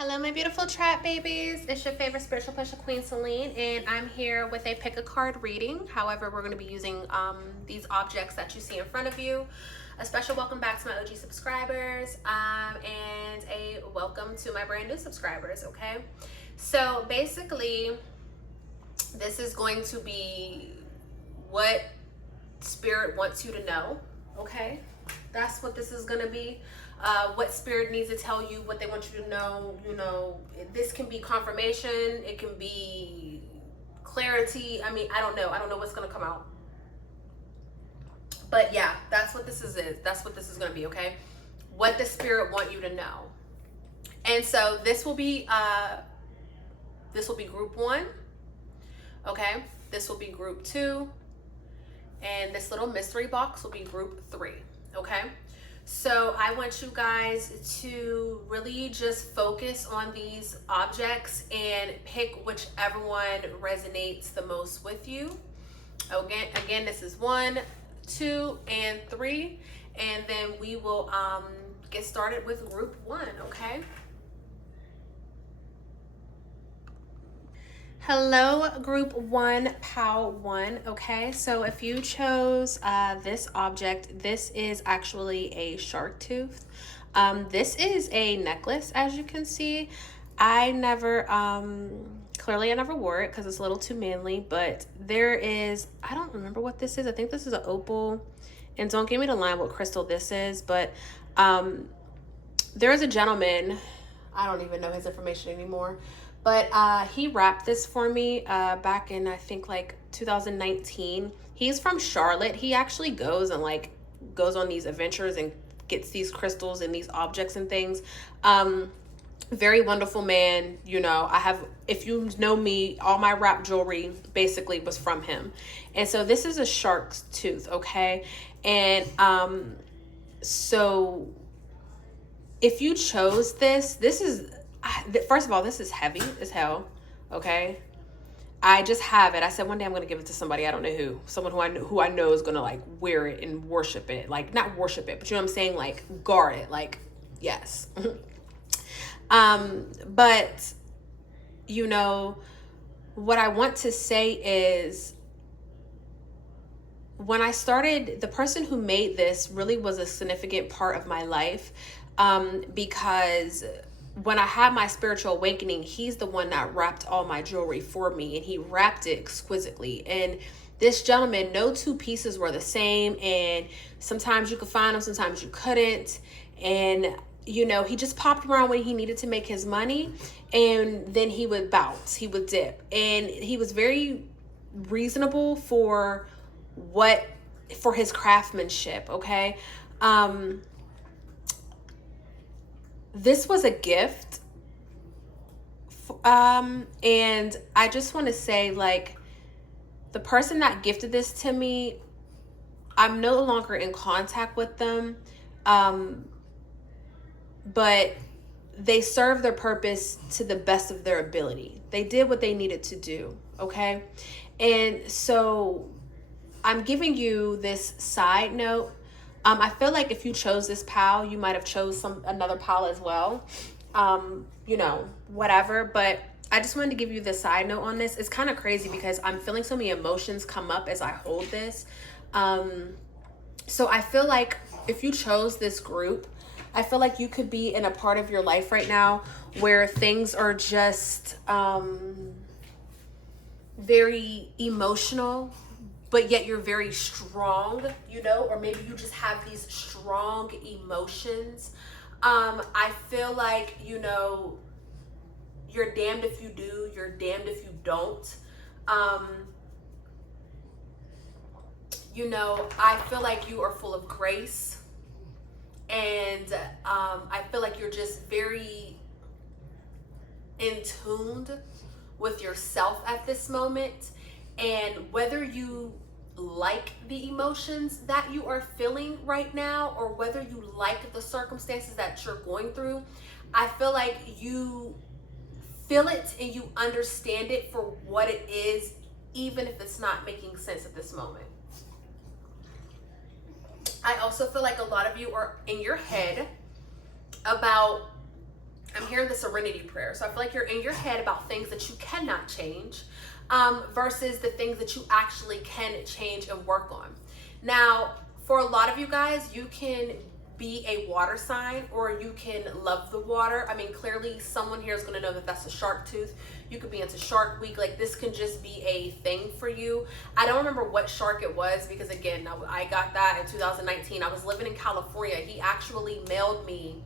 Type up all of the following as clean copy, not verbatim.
Hello, my beautiful trap babies. It's your favorite spiritual pusher, Queen Celine, and I'm here with a pick a card reading. However, we're going to be using these objects that you see in front of you. A special welcome back to my OG subscribers, and a welcome to my brand new subscribers, okay? So basically, this is going to be what Spirit wants you to know, okay? That's what this is going to be. What Spirit needs to tell you, what they want you to know. You know, this can be confirmation, it can be clarity. I mean, I don't know what's going to come out, but yeah, that's what this is. That's what this is going to be, okay? What the Spirit want you to know. And so this will be group 1, okay? This will be group 2, and this little mystery box will be group 3, okay? So I want you guys to really just focus on these objects and pick whichever one resonates the most with you. Again, this is 1, 2, and 3, and then we will get started with group 1, okay? Hello, group 1, POW 1. Okay, so if you chose this object, this is actually a shark tooth. This is a necklace, as you can see. I never, clearly I never wore it because it's a little too manly, but there is, I don't remember what this is. I think this is an opal, and don't give me the line what crystal this is, but there is a gentleman, I don't even know his information anymore, but he wrapped this for me back in, I think, like 2019. He's from Charlotte. He actually goes on these adventures and gets these crystals and these objects and things. Very wonderful man. You know, if you know me, all my wrap jewelry basically was from him. And so this is a shark's tooth, okay? And so if you chose this is, first of all, this is heavy as hell, okay? I just have it. I said one day I'm going to give it to somebody, I don't know who. Someone who I know is going to like wear it and worship it. Like, not worship it, but you know what I'm saying? Like, guard it. Like, yes. But, you know, what I want to say is, when I started, the person who made this really was a significant part of my life, because when I had my spiritual awakening, he's the one that wrapped all my jewelry for me, and he wrapped it exquisitely. And this gentleman, no two pieces were the same, and sometimes you could find them, sometimes you couldn't. And you know, he just popped around when he needed to make his money, and then he would bounce, he would dip, and he was very reasonable for his craftsmanship, okay? This was a gift, and I just want to say, like, the person that gifted this to me, I'm no longer in contact with them, but they served their purpose to the best of their ability. They did what they needed to do, okay? And so I'm giving you this side note. I feel like if you chose this pal, you might have chose another pal as well. You know, whatever. But I just wanted to give you the side note on this. It's kind of crazy because I'm feeling so many emotions come up as I hold this. So I feel like if you chose this group, I feel like you could be in a part of your life right now where things are just very emotional, but yet you're very strong, you know, or maybe you just have these strong emotions. I feel like, you know, you're damned if you do, you're damned if you don't. You know, I feel like you are full of grace, and I feel like you're just very in tuned with yourself at this moment. And whether you like the emotions that you are feeling right now, or whether you like the circumstances that you're going through, I feel like you feel it and you understand it for what it is, even if it's not making sense at this moment. I also feel like a lot of you are in your head about I'm hearing the serenity prayer. So I feel like you're in your head about things that you cannot change, versus the things that you actually can change and work on. Now, for a lot of you guys, you can be a water sign, or you can love the water. I mean, clearly someone here is going to know that that's a shark tooth. You could be into Shark Week. Like, this can just be a thing for you. I don't remember what shark it was, because again, I got that in 2019. I was living in California. He actually mailed me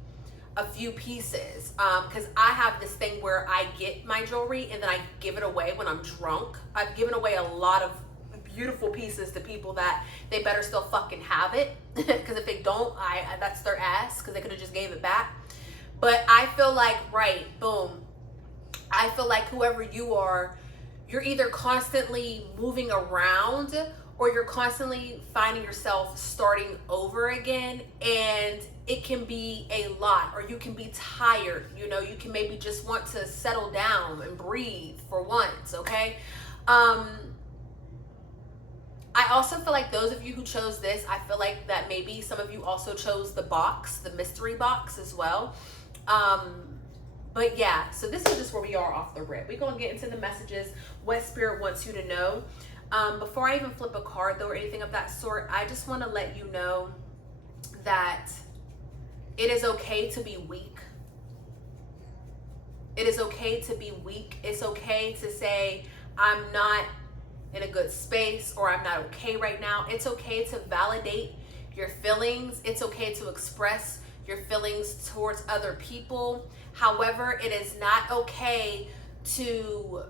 a few pieces, because I have this thing where I get my jewelry and then I give it away when I'm drunk. I've given away a lot of beautiful pieces to people that they better still fucking have it, because if they don't, that's their ass, because they could have just gave it back. But I feel like, right, boom, I feel like whoever you are, you're either constantly moving around, or you're constantly finding yourself starting over again, and it can be a lot, or you can be tired. You know, you can maybe just want to settle down and breathe for once, okay? I also feel like those of you who chose this, I feel like that maybe some of you also chose the box, the mystery box as well. But yeah, so this is just where we are off the rip. We're going to get into the messages, what Spirit wants you to know. Before I even flip a card though, or anything of that sort, I just want to let you know that it is okay to be weak. It is okay to be weak. It's okay to say, I'm not in a good space, or I'm not okay right now. It's okay to validate your feelings. It's okay to express your feelings towards other people. However, it is not okay to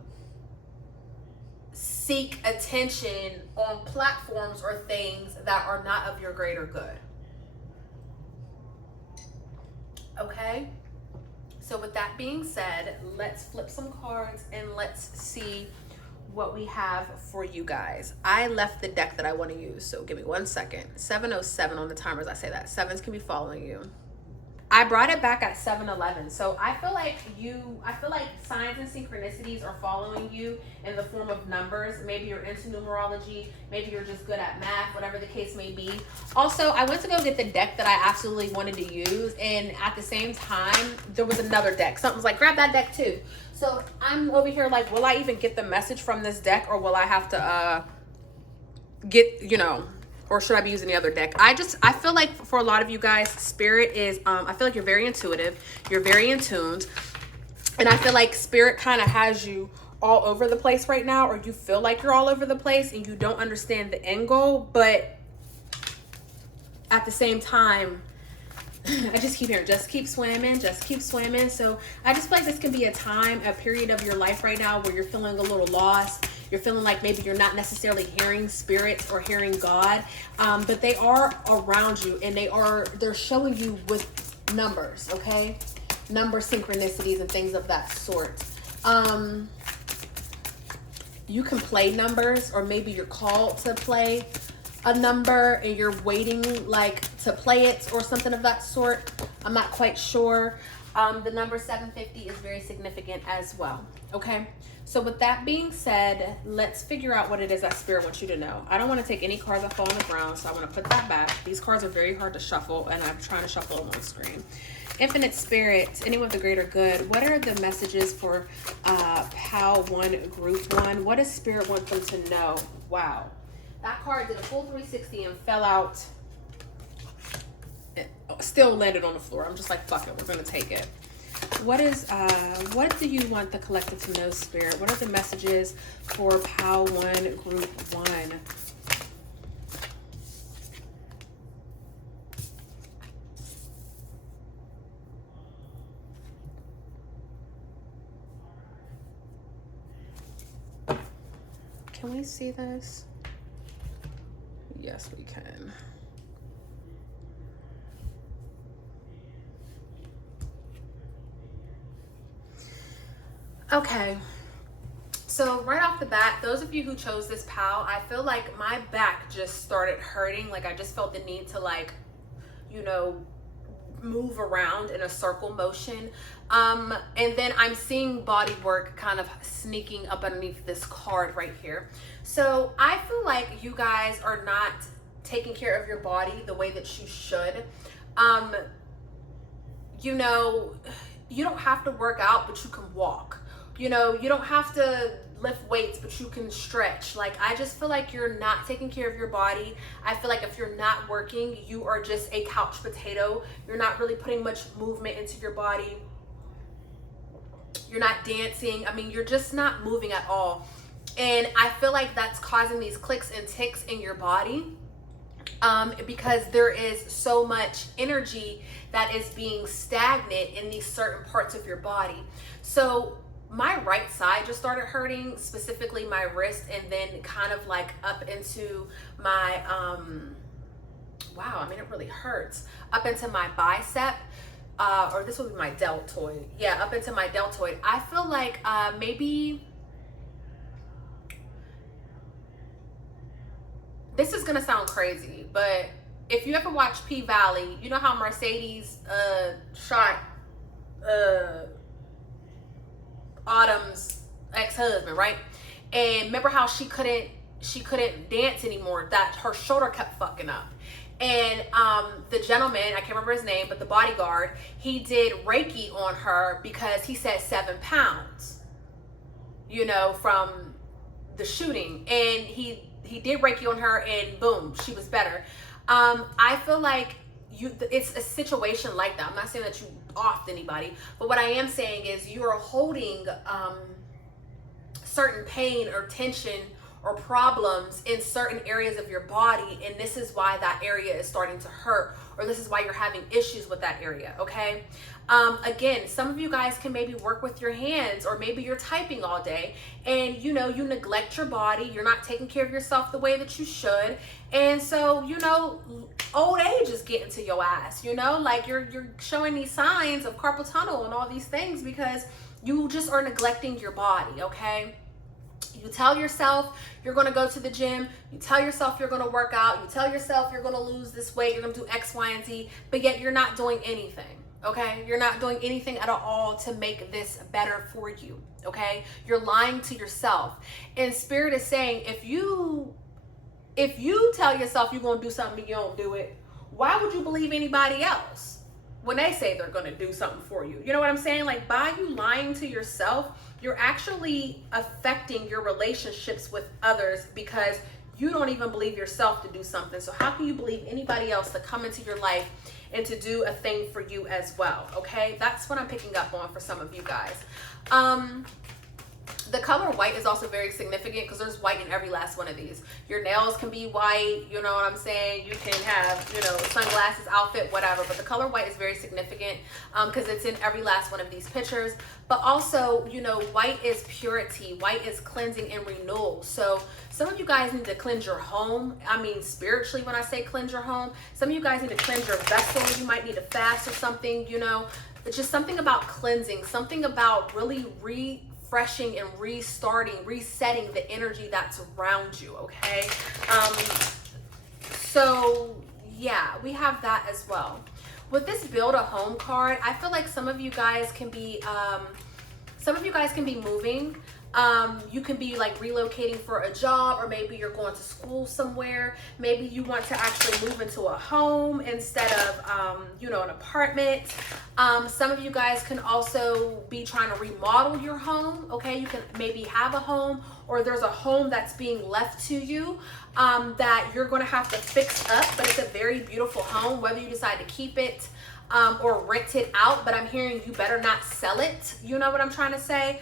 seek attention on platforms or things that are not of your greater good. Okay? So with that being said, let's flip some cards and let's see what we have for you guys. I left the deck that I want to use, so give me 1 second. 7:07 on the timer as I say that. Sevens can be following you. I brought it back at 7:11. So I feel like signs and synchronicities are following you in the form of numbers. Maybe you're into numerology, maybe you're just good at math, whatever the case may be. Also, I went to go get the deck that I absolutely wanted to use, and at the same time, there was another deck. Something's like, grab that deck too. So I'm over here like, will I even get the message from this deck, or will I have to or should I be using the other deck? I feel like for a lot of you guys, Spirit is, I feel like you're very intuitive. You're very in tuned. And I feel like Spirit kind of has you all over the place right now, or you feel like you're all over the place and you don't understand the end goal. But at the same time, I just keep hearing, just keep swimming, just keep swimming. So I just feel like this can be a period of your life right now where you're feeling a little lost. You're feeling like maybe you're not necessarily hearing spirits or hearing God, but they are around you, and they're showing you with numbers, okay? Number synchronicities and things of that sort. You can play numbers, or maybe you're called to play a number and you're waiting like to play it or something of that sort. I'm not quite sure. The number 750 is very significant as well. Okay, so with that being said, let's figure out what it is that Spirit wants you to know. I don't want to take any cards that fall on the ground, so I want to put that back. These cards are very hard to shuffle, and I'm trying to shuffle them on screen. Infinite Spirit, anyone with the greater good, what are the messages for PAL 1 Group 1? What does Spirit want them to know? Wow. That card did a full 360 and fell out. It still landed on the floor. I'm just like, fuck it, we're gonna take it. What do you want the collective to know, Spirit? What are the messages for PAL 1 Group 1? Can we see this? Yes, we can. Okay, so right off the bat, those of you who chose this PAL, I feel like my back just started hurting. Like I just felt the need to move around in a circle motion. And then I'm seeing body work kind of sneaking up underneath this card right here. So I feel like you guys are not taking care of your body the way that you should. you don't have to work out, but you can walk. You know, you don't have to lift weights, but you can stretch. Like, I just feel like you're not taking care of your body. I feel like if you're not working, you are just a couch potato. You're not really putting much movement into your body. You're not dancing. I mean, you're just not moving at all. And I feel like that's causing these clicks and ticks in your body, because there is so much energy that is being stagnant in these certain parts of your body. So my right side just started hurting, specifically my wrist, and then kind of like up into my, wow, I mean, it really hurts, up into my bicep, or this would be my deltoid. Yeah, up into my deltoid. I feel like maybe, this is gonna sound crazy, but if you ever watch P-Valley, you know how Mercedes shot Autumn's ex-husband, right? And remember how she couldn't dance anymore, that her shoulder kept fucking up. And the gentleman, I can't remember his name, but the bodyguard, he did Reiki on her because he said 7 pounds, you know, from the shooting. And he did Reiki on her, and boom, she was better. I feel like it's a situation like that. I'm not saying that you offed anybody, but what I am saying is you are holding certain pain or tension or problems in certain areas of your body, and this is why that area is starting to hurt, or this is why you're having issues with that area. Okay, again, some of you guys can maybe work with your hands, or maybe you're typing all day and you know you neglect your body, you're not taking care of yourself the way that you should, and so you know old age is getting to your ass. You know, like you're showing these signs of carpal tunnel and all these things because you just are neglecting your body. Okay, you tell yourself you're going to go to the gym, you tell yourself you're going to work out, you tell yourself you're going to lose this weight, you're going to do X, Y, and Z, but yet you're not doing anything. Okay, you're not doing anything at all to make this better for you. Okay, you're lying to yourself, and Spirit is saying if you tell yourself you're going to do something and you don't do it, why would you believe anybody else when they say they're going to do something for you? You know what I'm saying? Like, by you lying to yourself, you're actually affecting your relationships with others because you don't even believe yourself to do something. So how can you believe anybody else to come into your life and to do a thing for you as well? Okay, that's what I'm picking up on for some of you guys. The color white is also very significant because there's white in every last one of these. Your nails can be white, you know what I'm saying? You can have, you know, sunglasses, outfit, whatever. But the color white is very significant because it's in every last one of these pictures. But also, you know, white is purity. White is cleansing and renewal. So some of you guys need to cleanse your home. I mean, spiritually, when I say cleanse your home, some of you guys need to cleanse your vessel. You might need to fast or something, you know. It's just something about cleansing, something about really refreshing and restarting, resetting the energy that's around you. Okay, so yeah, we have that as well. With this build a home card, I feel like some of you guys can be moving. You can be like relocating for a job, or maybe you're going to school somewhere. Maybe you want to actually move into a home instead of, you know, an apartment. Some of you guys can also be trying to remodel your home. Okay, you can maybe have a home, or there's a home that's being left to you that you're going to have to fix up, but it's a very beautiful home, whether you decide to keep it or rent it out. But I'm hearing you better not sell it. You know what I'm trying to say?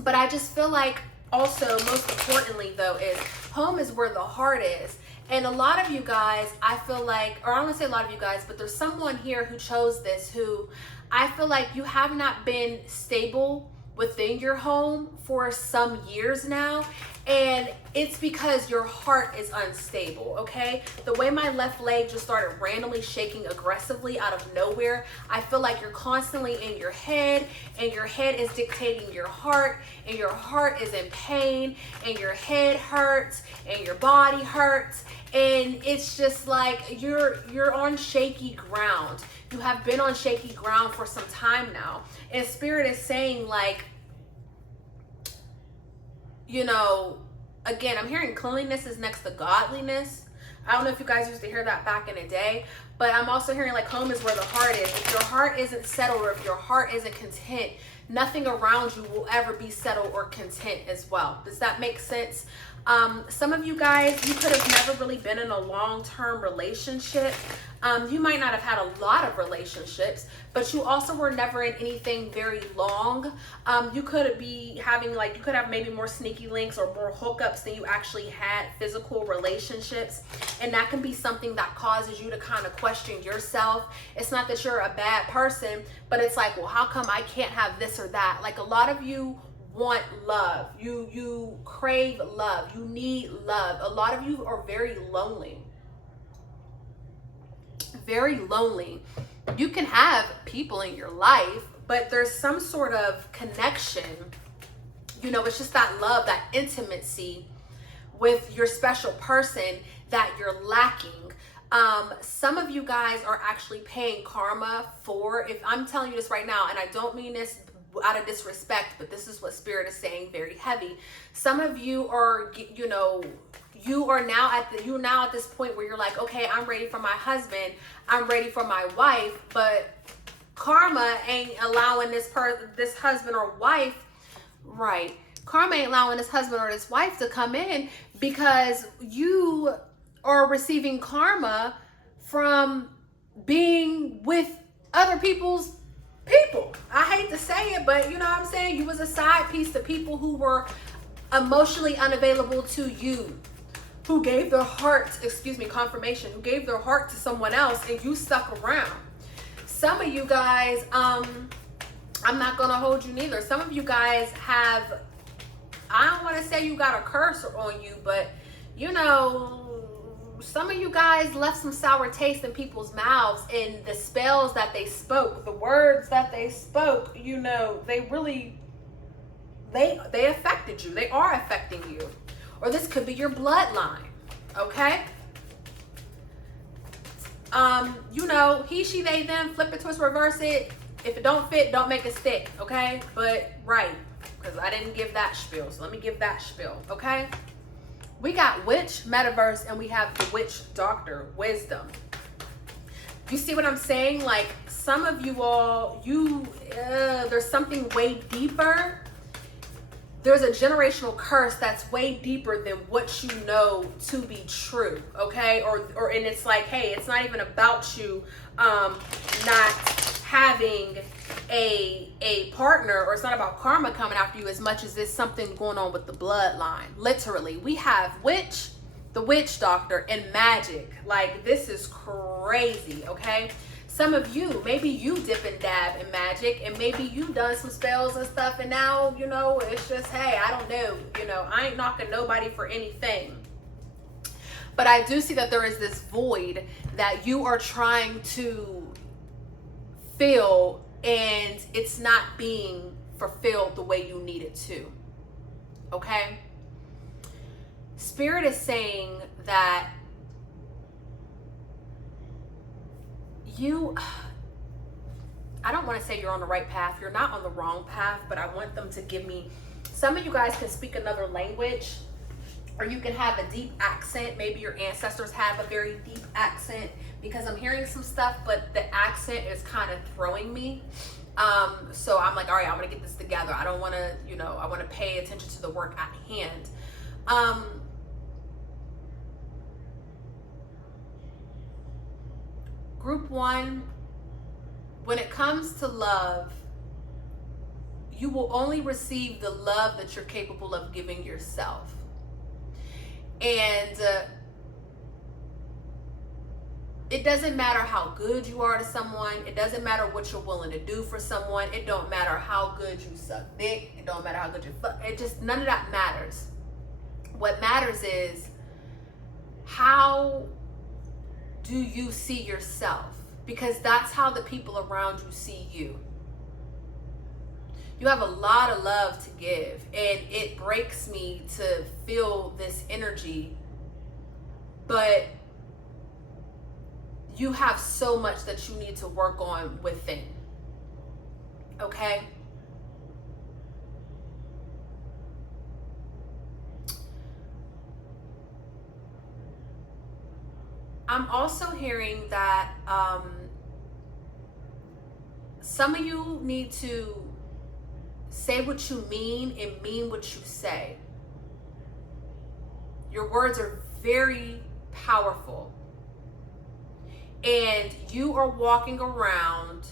But I just feel like also, most importantly though, is home is where the heart is. And a lot of you guys, I feel like, or I don't want to say a lot of you guys, but there's someone here who chose this, who I feel like you have not been stable within your home for some years now. And it's because your heart is unstable, okay? The way my left leg just started randomly shaking aggressively out of nowhere, I feel like you're constantly in your head, and your head is dictating your heart, and your heart is in pain, and your head hurts, and your body hurts, and it's just like you're on shaky ground. You have been on shaky ground for some time now, and Spirit is saying, like, you know, again, I'm hearing cleanliness is next to godliness. I don't know if you guys used to hear that back in the day, But I'm also hearing like home is where the heart is. If your heart isn't settled, or if your heart isn't content, nothing around you will ever be settled or content as well. Does that make sense? Some of you guys, you could have never really been in a long-term relationship. You might not have had a lot of relationships, but you also were never in anything very long. You could be having like, you could have maybe more sneaky links or more hookups than you actually had physical relationships. And that can be something that causes you to kind of question yourself. It's not that you're a bad person, but it's like, well, how come I can't have this or that? Like, a lot of you want love. You crave love. You need love. A lot of you are very lonely. Very lonely. You can have people in your life, but there's some sort of connection. You know, it's just that love, that intimacy with your special person that you're lacking. Some of you guys are actually paying karma for, if I'm telling you this right now, and I don't mean this out of disrespect, but this is what Spirit is saying very heavy. Some of you are, you know, you're now at this point where you're like, okay, I'm ready for my husband, I'm ready for my wife, but karma ain't allowing this husband or wife, right? Karma ain't allowing this husband or this wife to come in, because you are receiving karma from being with other people's people. I hate to say it, but you know what I'm saying? You was a side piece to people who were emotionally unavailable to you, who gave their heart, confirmation, who gave their heart to someone else, and you stuck around. Some of you guys, I'm not gonna hold you neither. Some of you guys have, I don't want to say you got a curse on you, but you know, some of you guys left some sour taste in people's mouths, and the spells that they spoke, the words that they spoke, you know, they really, they affected you. They are affecting you. Or this could be your bloodline, okay? You know, he, she, they, them, flip it, twist, reverse it. If it don't fit, don't make it stick, okay? But, right, because I didn't give that spiel, so let me give that spiel, okay? We got witch, metaverse, and we have the witch doctor, wisdom. You see what I'm saying? Like, some of you all, there's something way deeper. There's a generational curse that's way deeper than what you know to be true, okay? And it's like, hey, it's not even about you not having a partner, or it's not about karma coming after you as much as there's something going on with the bloodline. Literally, we have witch, the witch doctor, and magic. Like, this is crazy, okay? Some of you, maybe you dip and dab in magic, and maybe you done some spells and stuff, and now, you know, it's just, hey, I don't know, you know, I ain't knocking nobody for anything. But I do see that there is this void that you are trying to fill, and it's not being fulfilled the way you need it to, okay? Spirit is saying that I don't want to say you're on the right path. You're not on the wrong path, but I want them to give me, some of you guys can speak another language, or you can have a deep accent. Maybe your ancestors have a very deep accent, because I'm hearing some stuff, but the accent is kind of throwing me. So I'm like, all right, I'm going to get this together. I don't want to, you know, I want to pay attention to the work at hand. Group one, when it comes to love, you will only receive the love that you're capable of giving yourself. And it doesn't matter how good you are to someone. It doesn't matter what you're willing to do for someone. It don't matter how good you suck dick. It don't matter how good you fuck. It just, none of that matters. What matters is, how do you see yourself? Because that's how the people around you see you. You have a lot of love to give, and it breaks me to feel this energy, but you have so much that you need to work on within, okay? I'm also hearing that some of you need to say what you mean and mean what you say. Your words are very powerful. And you are walking around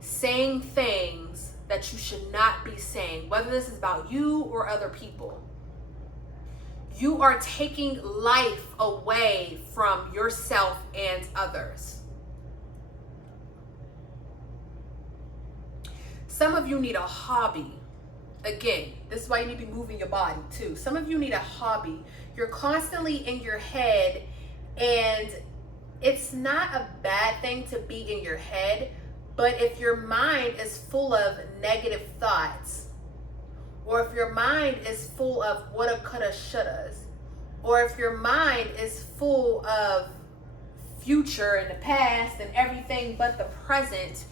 saying things that you should not be saying, whether this is about you or other people. You are taking life away from yourself and others. Some of you need a hobby. Again, this is why you need to be moving your body too. Some of you need a hobby. You're constantly in your head, and it's not a bad thing to be in your head, but if your mind is full of negative thoughts, or if your mind is full of woulda, coulda, shouldas, or if your mind is full of future and the past and everything but the present,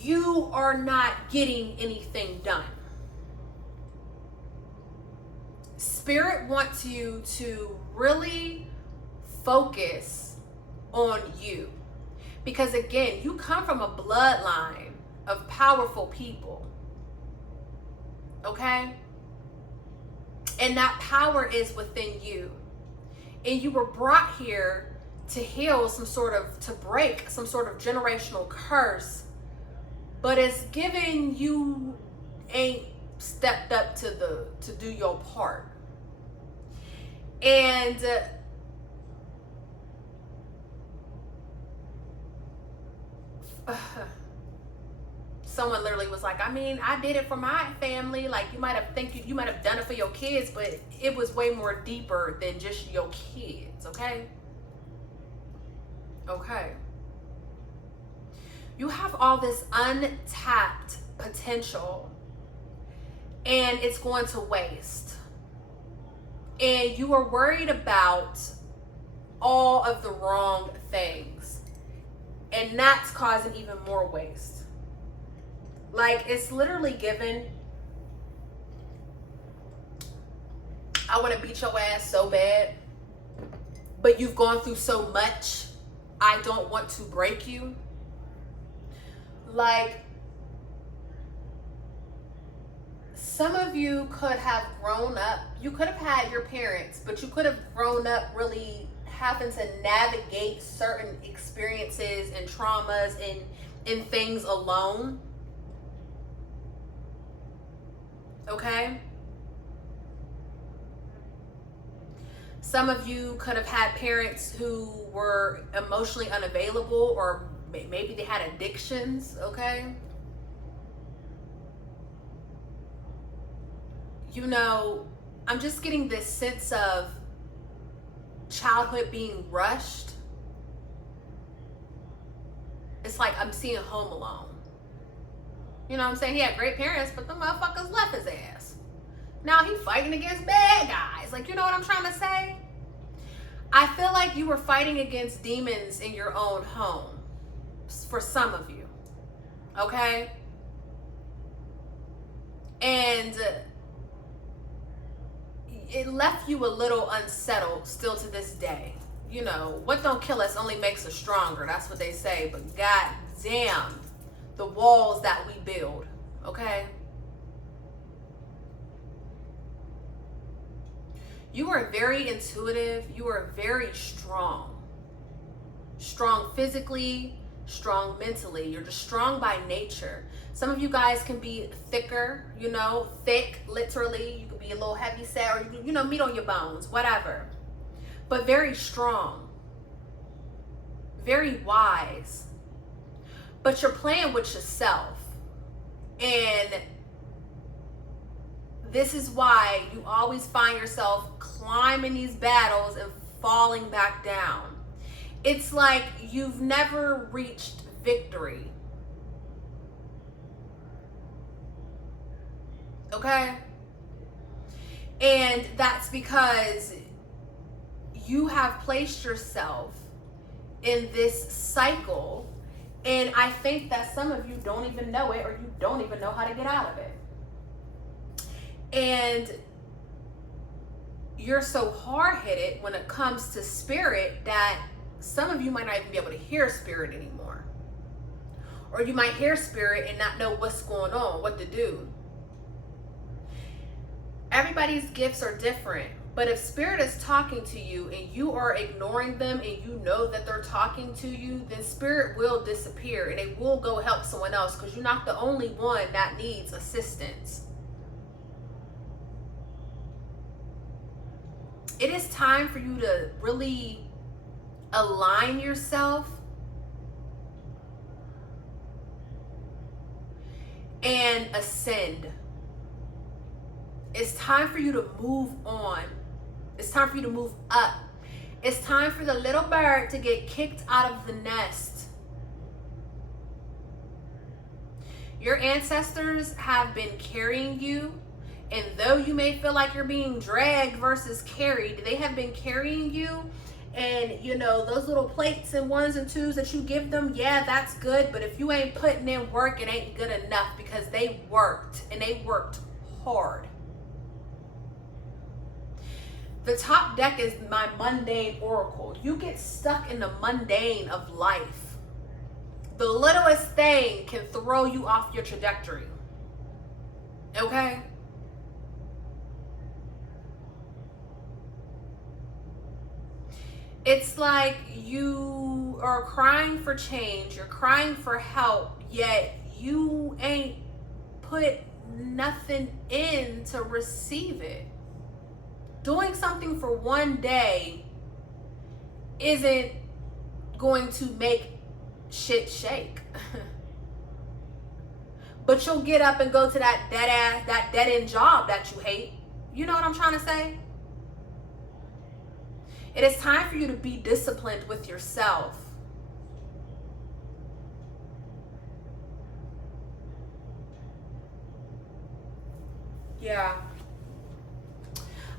you are not getting anything done. Spirit wants you to really focus on you. Because again, you come from a bloodline of powerful people. Okay? And that power is within you. And you were brought here to heal to break some sort of generational curse. But it's given you ain't stepped up to do your part. And someone literally was like, I mean, I did it for my family. Like, you might have done it for your kids, but it was way more deeper than just your kids. Okay. You have all this untapped potential, and it's going to waste. And you are worried about all of the wrong things, and that's causing even more waste. Like, it's literally given, I want to beat your ass so bad, but you've gone through so much, I don't want to break you. Like, some of you could have grown up, you could have had your parents, but you could have grown up really having to navigate certain experiences and traumas and things alone. Okay? Some of you could have had parents who were emotionally unavailable, or maybe they had addictions, okay? You know, I'm just getting this sense of childhood being rushed. It's like I'm seeing Home Alone. You know what I'm saying? He had great parents, but the motherfuckers left his ass. Now he fighting against bad guys. Like, you know what I'm trying to say? I feel like you were fighting against demons in your own home. For some of you. Okay? And it left you a little unsettled still to this day. You know, what don't kill us only makes us stronger. That's what they say. But god damn, the walls that we build. Okay? You are very intuitive. You are very strong. Strong physically, strong mentally. You're just strong by nature. Some of you guys can be thicker, you know, thick, literally. You could be a little heavy set, or, you know, meat on your bones, whatever. But very strong. Very wise. But you're playing with yourself. And this is why you always find yourself climbing these battles and falling back down. It's like you've never reached victory. Okay? And that's because you have placed yourself in this cycle, and I think that some of you don't even know it, or you don't even know how to get out of it. And you're so hard-headed when it comes to spirit that some of you might not even be able to hear spirit anymore. Or you might hear spirit and not know what's going on, what to do. Everybody's gifts are different. But if spirit is talking to you and you are ignoring them and you know that they're talking to you, then spirit will disappear and it will go help someone else, because you're not the only one that needs assistance. It is time for you to really align yourself and ascend. It's time for you to move on. It's time for you to move up. It's time for the little bird to get kicked out of the nest. Your ancestors have been carrying you, and though you may feel like you're being dragged versus carried, they have been carrying you. And you know, those little plates and ones and twos that you give them, yeah, that's good. But if you ain't putting in work, it ain't good enough, because they worked, and they worked hard. The top deck is my mundane oracle. You get stuck in the mundane of life. The littlest thing can throw you off your trajectory. Okay? It's like you are crying for change, you're crying for help, yet you ain't put nothing in to receive it. Doing something for one day isn't going to make shit shake. But you'll get up and go to that dead end job that you hate. You know what I'm trying to say? It is time for you to be disciplined with yourself. Yeah.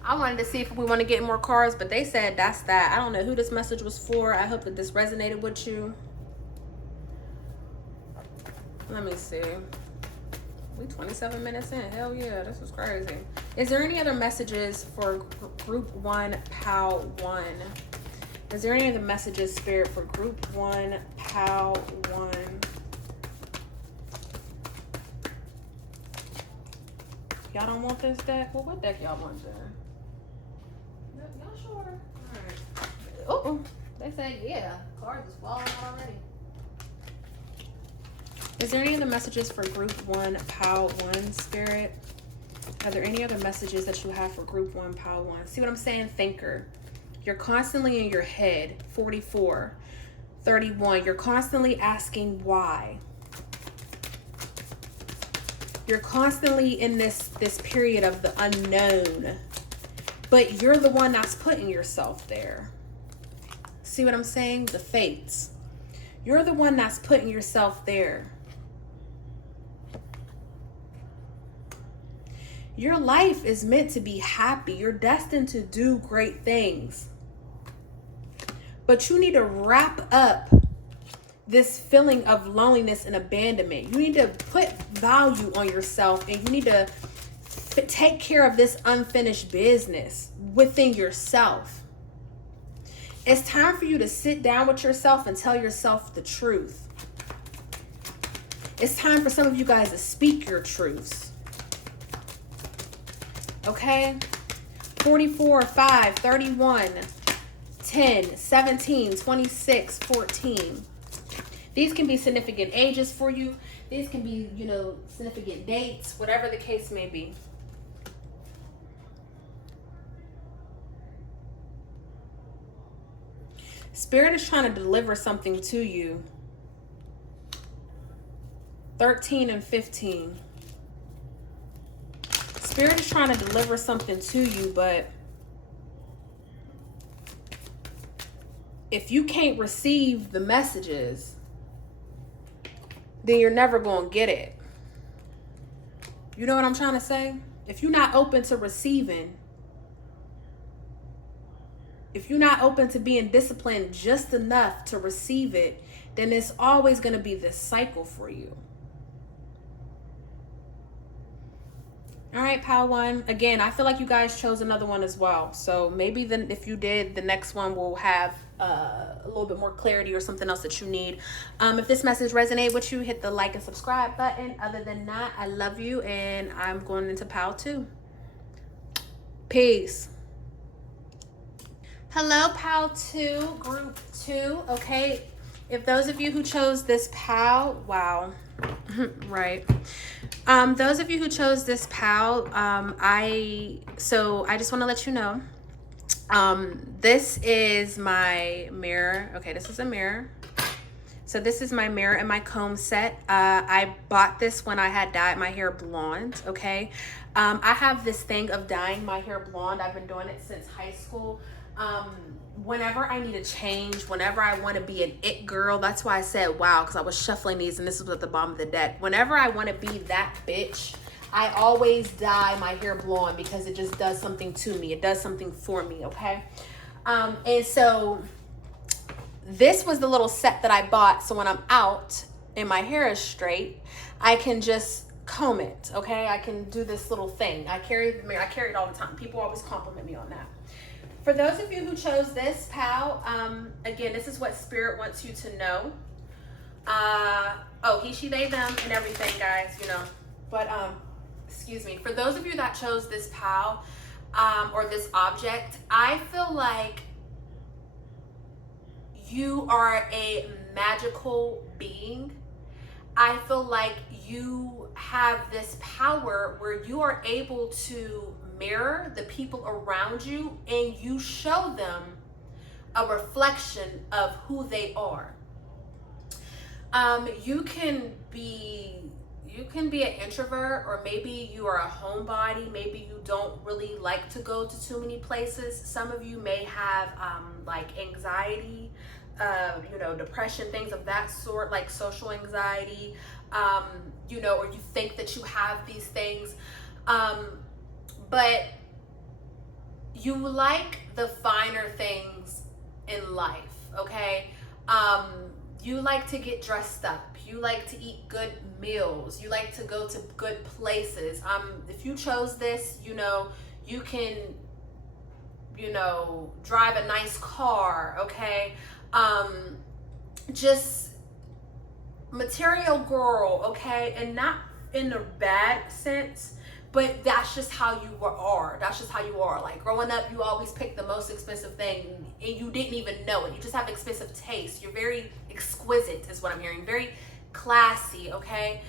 I wanted to see if we want to get more cards, but they said that's that. I don't know who this message was for. I hope that this resonated with you. Let me see. We 27 minutes in. Hell yeah, this is crazy. Is there any other messages for group 1, POW 1? Is there any other messages, Spirit, for group 1, POW 1? Y'all don't want this deck? Well, what deck y'all want then? Y'all sure? All right. Oh, they say yeah. Cards is falling out already. Is there any other messages for group 1, POW 1, Spirit? Are there any other messages that you have for group 1, POW 1? See what I'm saying? Thinker. You're constantly in your head. 44. 31. You're constantly asking why. You're constantly in this period of the unknown. But you're the one that's putting yourself there. See what I'm saying? The fates. You're the one that's putting yourself there. Your life is meant to be happy. You're destined to do great things. But you need to wrap up this feeling of loneliness and abandonment. You need to put value on yourself, and you need to take care of this unfinished business within yourself. It's time for you to sit down with yourself and tell yourself the truth. It's time for some of you guys to speak your truths. Okay? 44, 5, 31, 10, 17, 26, 14. These can be significant ages for you. These can be, significant dates, whatever the case may be. Spirit is trying to deliver something to you. 13 and 15. Spirit is trying to deliver something to you, but if you can't receive the messages, then you're never going to get it. You know what I'm trying to say? If you're not open to receiving, if you're not open to being disciplined just enough to receive it, then it's always going to be this cycle for you. All right, pal one. Again, I feel like you guys chose another one as well. So maybe then if you did, the next one will have a little bit more clarity or something else that you need. If this message resonated with you, hit the like and subscribe button. Other than that, I love you, and I'm going into pal 2. Peace. Hello, pal 2, group 2. Okay, if those of you who chose this pal, wow. Right. Those of you who chose this pal, I just want to let you know, this is my mirror. Okay, this is a mirror. So this is my mirror and my comb set. I bought this when I had dyed my hair blonde, okay? I have this thing of dyeing my hair blonde. I've been doing it since high school. Whenever I need a change, whenever I want to be an it girl, that's why I said wow, because I was shuffling these and this was at the bottom of the deck. Whenever I want to be that bitch, I always dye my hair blonde because it just does something to me. It does something for me, okay? And so this was the little set that I bought. So when I'm out and my hair is straight, I can just comb it, okay? I can do this little thing. I carry it all the time. People always compliment me on that. For those of you who chose this, pal, again, this is what Spirit wants you to know. Oh, he, she, they, them, and everything, guys, you know. But, excuse me. For those of you that chose this pal, or this object, I feel like you are a magical being. I feel like you have this power where you are able to mirror the people around you and you show them a reflection of who they are. You can be an introvert, or maybe you are a homebody. Maybe you don't really like to go to too many places. Some of you may have like anxiety, you know, depression, things of that sort, like social anxiety, you know, or you think that you have these things. But you like the finer things in life, okay? You like to get dressed up. You like to eat good meals. You like to go to good places. If you chose this, you know, you can, you know, drive a nice car, okay? Just material girl, okay? And not in a bad sense, but that's just how you are. That's just how you are. Like growing up, you always pick the most expensive thing and you didn't even know it. You just have expensive taste. You're very exquisite is what I'm hearing. Very classy, okay?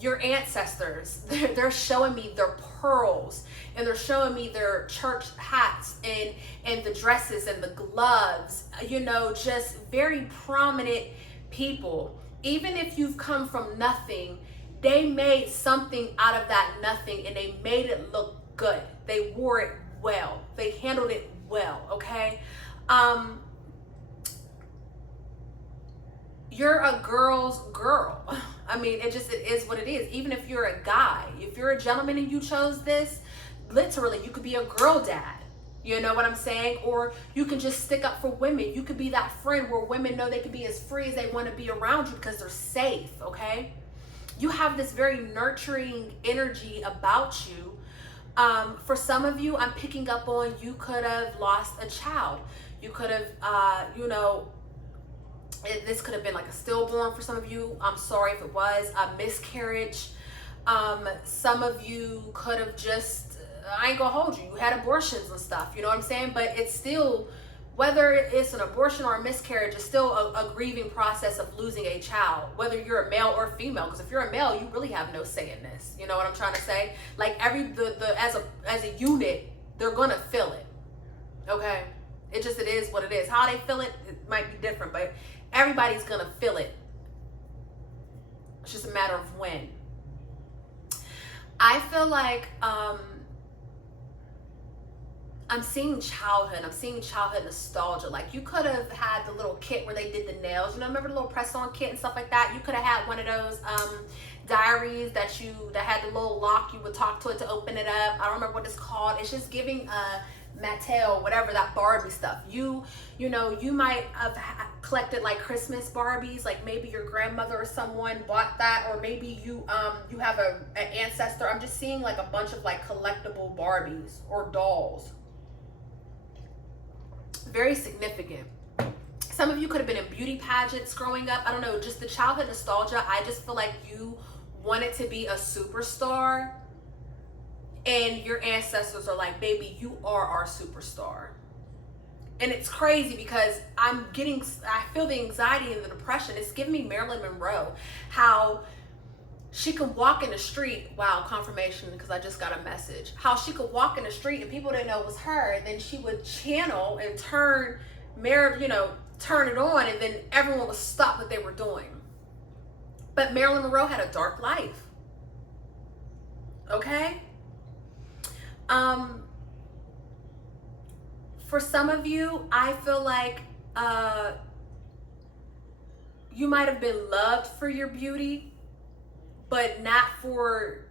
Your ancestors, they're showing me their pearls, and they're showing me their church hats and the dresses and the gloves, you know, just very prominent people. Even if you've come from nothing, they made something out of that nothing and they made it look good. They wore it well. They handled it well, okay? You're a girl's girl. I mean, it is what it is. Even if you're a guy, if you're a gentleman and you chose this, literally, you could be a girl dad. You know what I'm saying? Or you can just stick up for women. You could be that friend where women know they can be as free as they want to be around you because they're safe, okay? You have this very nurturing energy about you. For some of you, I'm picking up on you could have lost a child. You could have, you know, this could have been like a stillborn for some of you. I'm sorry if it was a miscarriage. Some of you could have just, I ain't gonna hold you, you had abortions and stuff, you know what I'm saying? But it's still, whether it's an abortion or a miscarriage, it's still a grieving process of losing a child, whether you're a male or female. Because if you're a male, you really have no say in this. You know what I'm trying to say? Like as a unit, they're gonna feel it. Okay, it is what it is. How they feel it, it might be different, but everybody's gonna feel it. It's just a matter of when. I feel like I'm seeing childhood. I'm seeing childhood nostalgia. Like you could have had the little kit where they did the nails. You know, remember the little press-on kit and stuff like that? You could have had one of those diaries that had the little lock. You would talk to it to open it up. I don't remember what it's called. It's just giving Mattel, whatever, that Barbie stuff. You know, you might have collected like Christmas Barbies, like maybe your grandmother or someone bought that, or maybe you have an ancestor. I'm just seeing like a bunch of like collectible Barbies or dolls. Very significant. Some of you could have been in beauty pageants growing up. I don't know, just the childhood nostalgia. I just feel like you wanted to be a superstar, and your ancestors are like, baby, you are our superstar. And it's crazy because I feel the anxiety and the depression. It's giving me Marilyn Monroe, how she could walk in the street. Wow, confirmation, because I just got a message. How she could walk in the street and people didn't know it was her. And then she would channel and turn it on, and then everyone would stop what they were doing. But Marilyn Monroe had a dark life. Okay? For some of you, I feel like you might have been loved for your beauty, but not for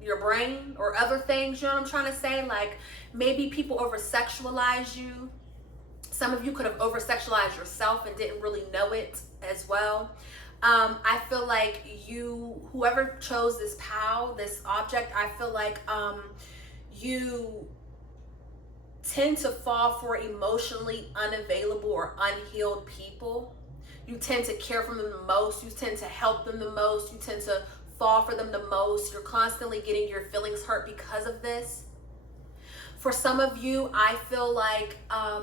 your brain or other things. You know what I'm trying to say? Like maybe people over-sexualize you. Some of you could have over-sexualized yourself and didn't really know it as well. I feel like whoever chose this POW, this object, I feel like you tend to fall for emotionally unavailable or unhealed people. You tend to care for them the most. You tend to help them the most. You tend to fall for them the most. You're constantly getting your feelings hurt because of this. For some of you, I feel like I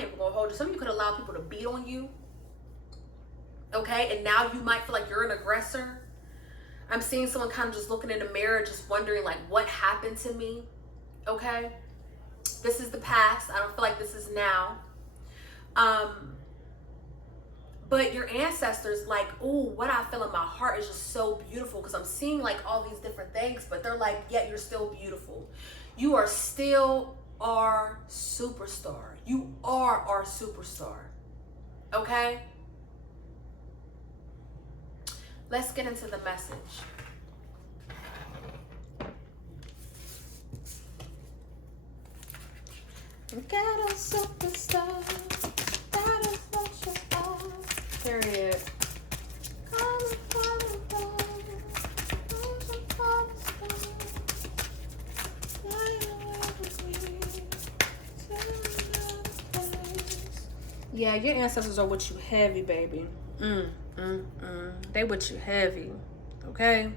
ain't gonna hold you. Some of you could allow people to beat on you. Okay, and now you might feel like you're an aggressor. I'm seeing someone kind of just looking in the mirror, just wondering like, what happened to me? Okay, this is the past. I don't feel like this is now. But your ancestors, like, oh, what I feel in my heart is just so beautiful, because I'm seeing like all these different things, but they're like, yet you're still beautiful. You are still our superstar. You are our superstar. Okay? Let's get into the message. Got a superstar. That is what you are. Period. Yeah, your ancestors are with you heavy, baby. They with you heavy. Okay?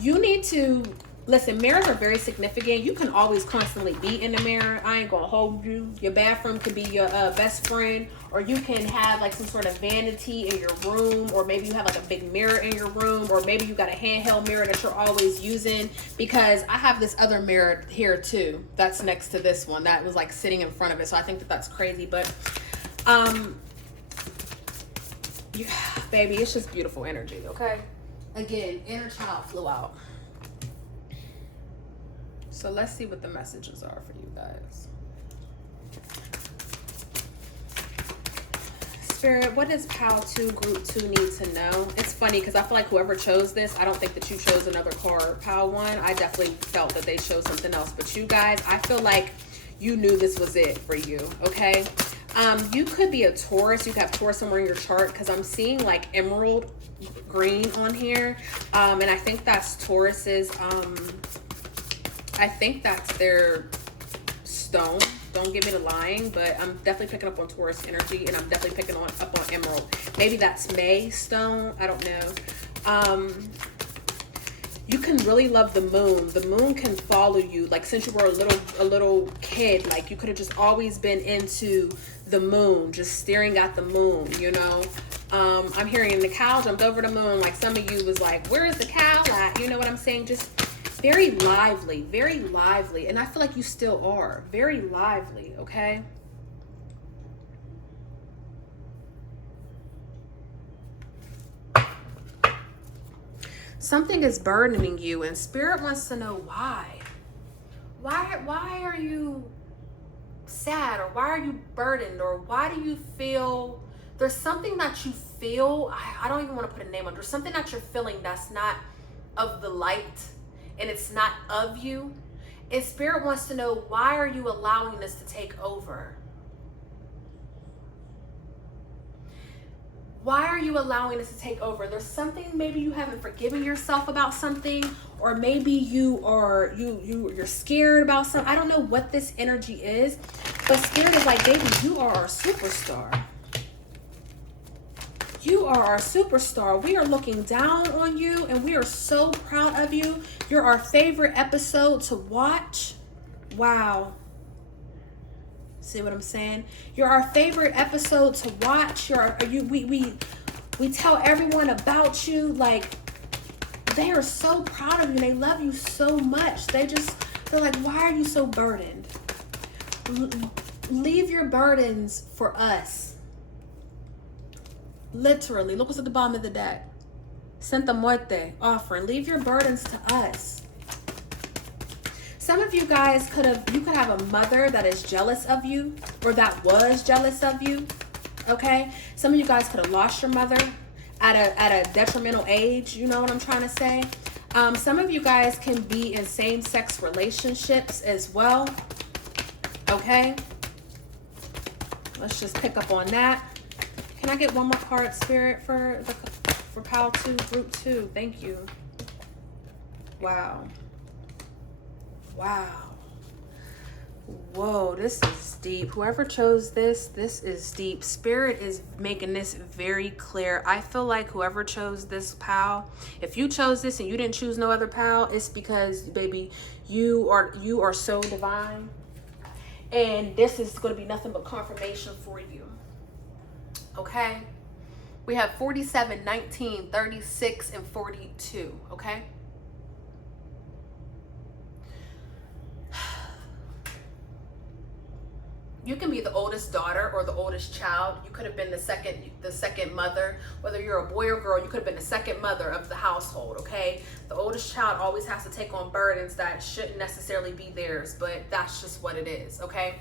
You need to listen. Mirrors are very significant. You can always constantly be in the mirror. I ain't gonna hold you. Your bathroom could be your best friend, or you can have like some sort of vanity in your room, or maybe you have like a big mirror in your room, or maybe you got a handheld mirror that you're always using. Because I have this other mirror here too that's next to this one that was like sitting in front of it, so I think that that's crazy. But yeah, baby, it's just beautiful energy. Okay, again, inner child flew out. So let's see what the messages are for you guys. Spirit, what does POW 2 Group 2 need to know? It's funny because I feel like whoever chose this, I don't think that you chose another card. POW 1, I definitely felt that they chose something else. But you guys, I feel like you knew this was it for you, okay? You could be a Taurus. You could have Taurus somewhere in your chart, because I'm seeing like emerald green on here. And I think that's Taurus's... I think that's their stone. Don't get me to lying, but I'm definitely picking up on Taurus energy, and I'm definitely picking up on emerald. Maybe that's May stone. I don't know. You can really love the moon. The moon can follow you. Like since you were a little kid, like you could have just always been into the moon, just staring at the moon, you know. I'm hearing the cow jumped over the moon. Like some of you was like, where is the cow at? You know what I'm saying? Just very lively, very lively. And I feel like you still are very lively, okay? Something is burdening you, and Spirit wants to know why. Why are you sad, or why are you burdened, or why do you feel there's something that you feel? I don't even want to put a name on. There's something that you're feeling that's not of the light and it's not of you, and Spirit wants to know, why are you allowing this to take over? Why are you allowing this to take over? There's something, maybe you haven't forgiven yourself about something, or maybe you're scared about something. I don't know what this energy is, but Spirit is like, baby, you are our superstar. You are our superstar. We are looking down on you and we are so proud of you. You're our favorite episode to watch. Wow. See what I'm saying? You're our favorite episode to watch. We tell everyone about you. Like, they are so proud of you. They love you so much. They're like, why are you so burdened? Leave your burdens for us. Literally, look what's at the bottom of the deck. Santa Muerte, offering. Leave your burdens to us. Some of you guys could have a mother that is jealous of you, or that was jealous of you. Okay? Some of you guys could have lost your mother at a detrimental age. You know what I'm trying to say? Some of you guys can be in same-sex relationships as well. Okay? Let's just pick up on that. Can I get one more card, Spirit, for Pile 2, Group 2? Thank you. Wow. Wow. Whoa, this is deep. Whoever chose this is deep. Spirit is making this very clear. I feel like whoever chose this pile, if you chose this and you didn't choose no other pile, it's because, baby, you are so divine. And this is going to be nothing but confirmation for you. Okay? We have 47, 19, 36, and 42. Okay? You can be the oldest daughter or the oldest child. You could have been the second mother. Whether you're a boy or girl, you could have been the second mother of the household, okay? The oldest child always has to take on burdens that shouldn't necessarily be theirs, but that's just what it is, okay?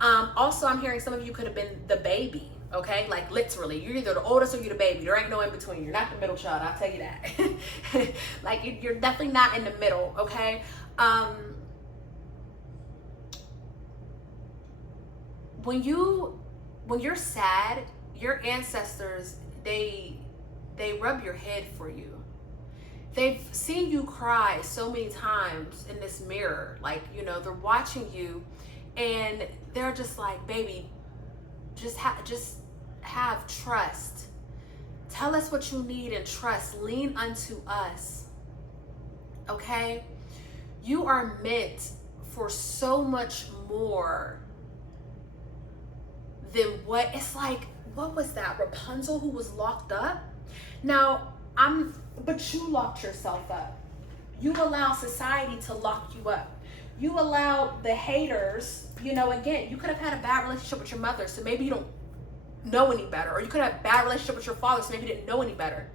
Also, I'm hearing some of you could have been the baby, okay? Like, literally, you're either the oldest or you're the baby. There ain't no in between. You're not the middle child, I'll tell you that. Like, you're definitely not in the middle, okay? When you're sad, your ancestors, they rub your head for you. They've seen you cry so many times in this mirror. Like, you know, they're watching you and they're just like, baby, just have trust. Tell us what you need and trust. Lean unto us. Okay? You are meant for so much more than what it's like. What was that? Rapunzel, who was locked up? Now, but you locked yourself up. You allow society to lock you up. You allow the haters, you know, again, you could have had a bad relationship with your mother, so maybe you don't know any better. Or you could have a bad relationship with your father, so maybe you didn't know any better.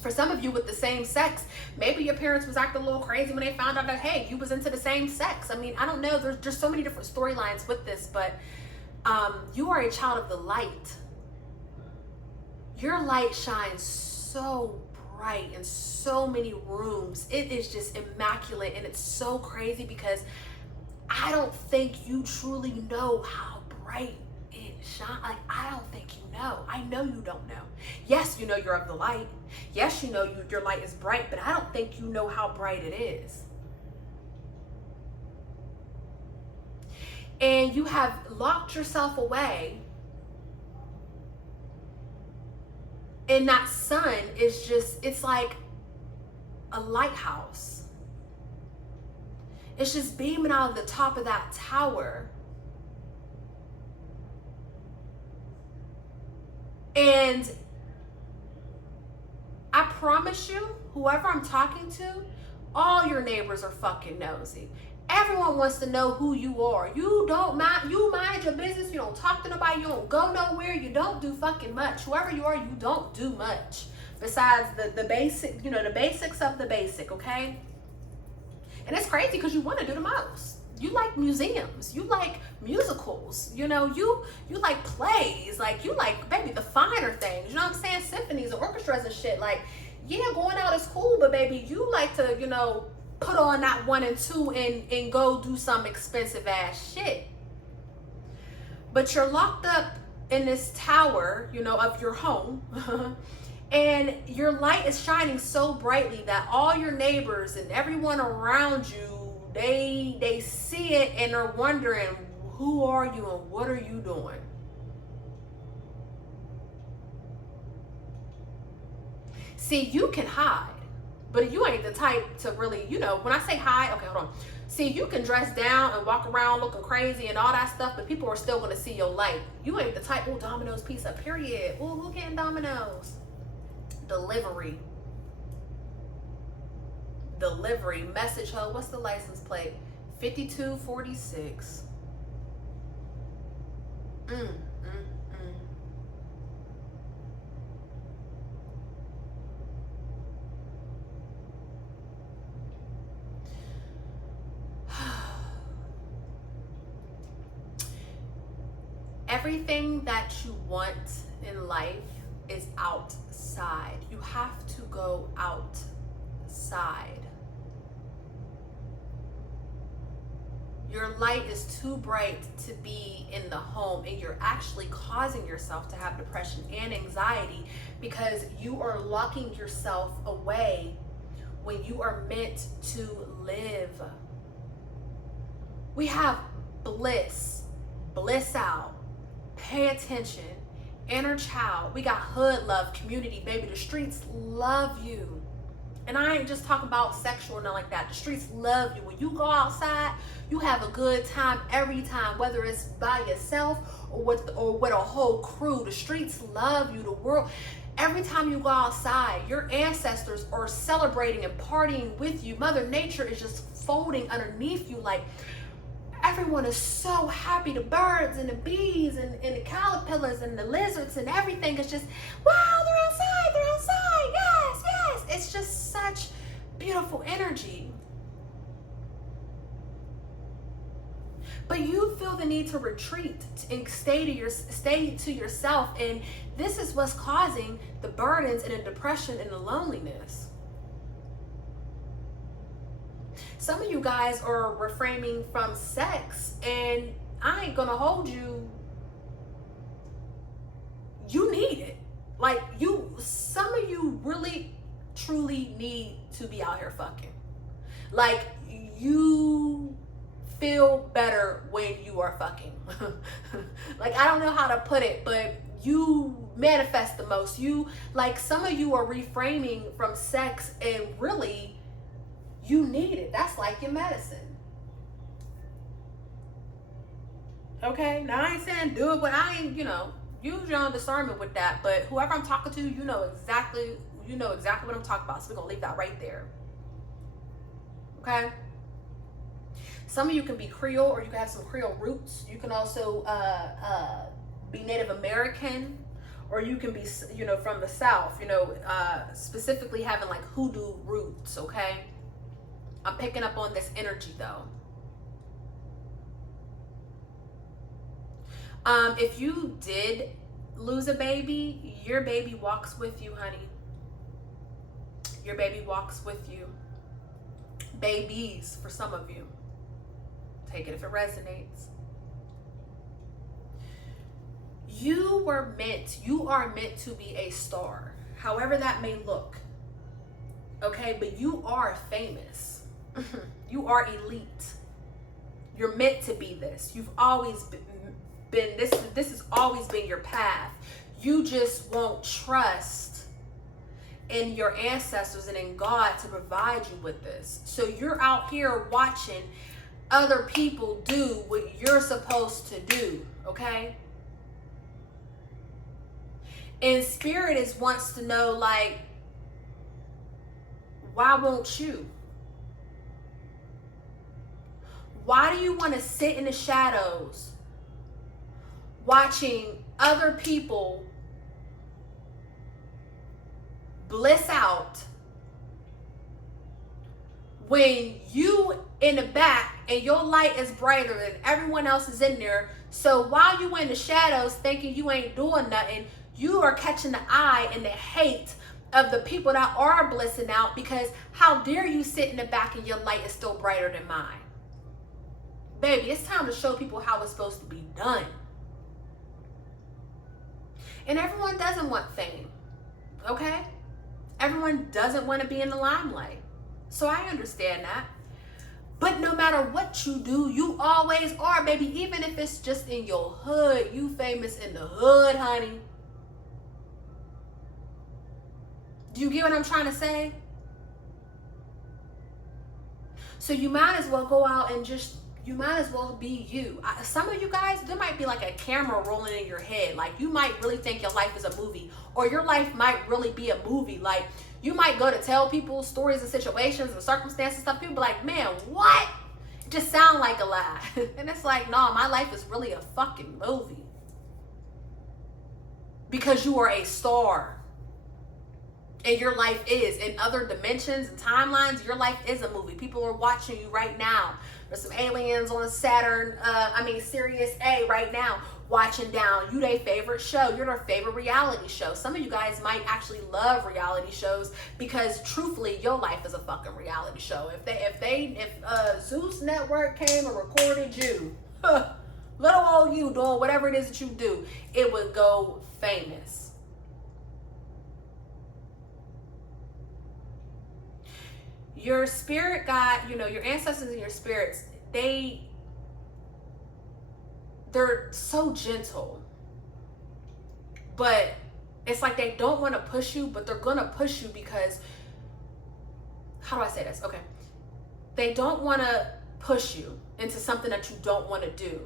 For some of you with the same sex, maybe your parents was acting a little crazy when they found out that, hey, you was into the same sex. I mean, I don't know. There's just so many different storylines with this, but you are a child of the light. Your light shines so bright in so many rooms. It is just immaculate, and it's so crazy because I don't think you truly know how bright it shines. Like, I don't think you know. I know you don't know. Yes, you know you're of the light. Yes, you know your light is bright, but I don't think you know how bright it is. And you have locked yourself away. And that sun is just, it's like a lighthouse. It's just beaming out of the top of that tower. And I promise you, whoever I'm talking to, all your neighbors are fucking nosy. Everyone wants to know who you are. You mind your business. You don't talk to nobody. You don't go nowhere. You don't do fucking much. Whoever you are, you don't do much. Besides the basic, you know, the basics of the basic, okay? And it's crazy because you want to do the most. You like museums. You like musicals. You know, you like plays. Like, you like, baby, the finer things. You know what I'm saying? Symphonies and orchestras and shit. Like, Yeah, going out is cool, but baby, you like to, you know, put on that 1 and 2 and go do some expensive ass shit. But you're locked up in this tower, you know, of your home. And your light is shining so brightly that all your neighbors and everyone around you, they see it and are wondering, who are you and what are you doing? See, you can hide, but you ain't the type to really, you know, when I say hide, okay, hold on. See, you can dress down and walk around looking crazy and all that stuff, but people are still going to see your light. You ain't the type, oh, Domino's pizza, period. Oh, who getting Domino's? Delivery. Message ho. What's the license plate? 5246. Everything that you want in life is outside. You have to go outside. Your light is too bright to be in the home, and you're actually causing yourself to have depression and anxiety because you are locking yourself away when you are meant to live. We have bliss out, pay attention, inner child. We got hood love, community, baby. The streets love you. And I ain't just talking about sexual or nothing like that. The streets love you. When you go outside, you have a good time every time, whether it's by yourself or with a whole crew. The streets love you. The world, every time you go outside, your ancestors are celebrating and partying with you. Mother Nature is just folding underneath you. Like, everyone is so happy. The birds and the bees and the caterpillars and the lizards and everything is just, wow, they're outside, yes. It's just such beautiful energy. But you feel the need to retreat and stay to yourself, and this is what's causing the burdens and the depression and the loneliness. Some of you guys are refraining from sex, and I ain't gonna hold you. You need it. Like, some of you really, truly need to be out here fucking. Like, you feel better when you are fucking. Like, I don't know how to put it, but you manifest the most. Like, some of you are refraining from sex, and really, you need it. That's like your medicine. Okay? Now, I ain't saying do it, but I ain't, use your own discernment with that. But whoever I'm talking to, you know exactly what I'm talking about. So we're going to leave that right there. Okay? Some of you can be Creole, or you can have some Creole roots. You can also be Native American, or you can be, from the South, specifically having like hoodoo roots, okay? I'm picking up on this energy though. If you did lose a baby, your baby walks with you, honey. Your baby walks with you. Babies, for some of you. Take it if it resonates. You are meant to be a star, however that may look. Okay, but you are famous. You are elite. You're meant to be this. You've always been this has always been your path. You just won't trust in your ancestors and in God to provide you with this. So you're out here watching other people do what you're supposed to do, okay? And Spirit wants to know, like, why won't you? Why do you want to sit in the shadows watching other people bliss out when you in the back and your light is brighter than everyone else is in there? So while you in the shadows thinking you ain't doing nothing, you are catching the eye and the hate of the people that are blissing out, because how dare you sit in the back and your light is still brighter than mine? Baby, it's time to show people how it's supposed to be done. And everyone doesn't want fame, okay? Everyone doesn't want to be in the limelight. So I understand that. But no matter what you do, you always are, baby. Even if it's just in your hood, you famous in the hood, honey. Do you get what I'm trying to say? So you might as well go out and you might as well be you. Some of you guys, there might be like a camera rolling in your head. Like, you might really think your life is a movie, or your life might really be a movie. Like, you might go to tell people stories and situations and circumstances and stuff. People be like, man, what? It just sound like a lie. And it's like, no, my life is really a fucking movie. Because you are a star. And your life is, in other dimensions and timelines, your life is a movie. People are watching you right now. There's some aliens on Sirius A right now watching down. You their favorite show. You're their favorite reality show. Some of you guys might actually love reality shows because, truthfully, your life is a fucking reality show. If Zeus Network came and recorded you, little old you doing whatever it is that you do, it would go famous. Your spirit guide, your ancestors and your spirits, they're so gentle. But it's like they don't want to push you, but they're going to push you because, how do I say this? Okay. They don't want to push you into something that you don't want to do.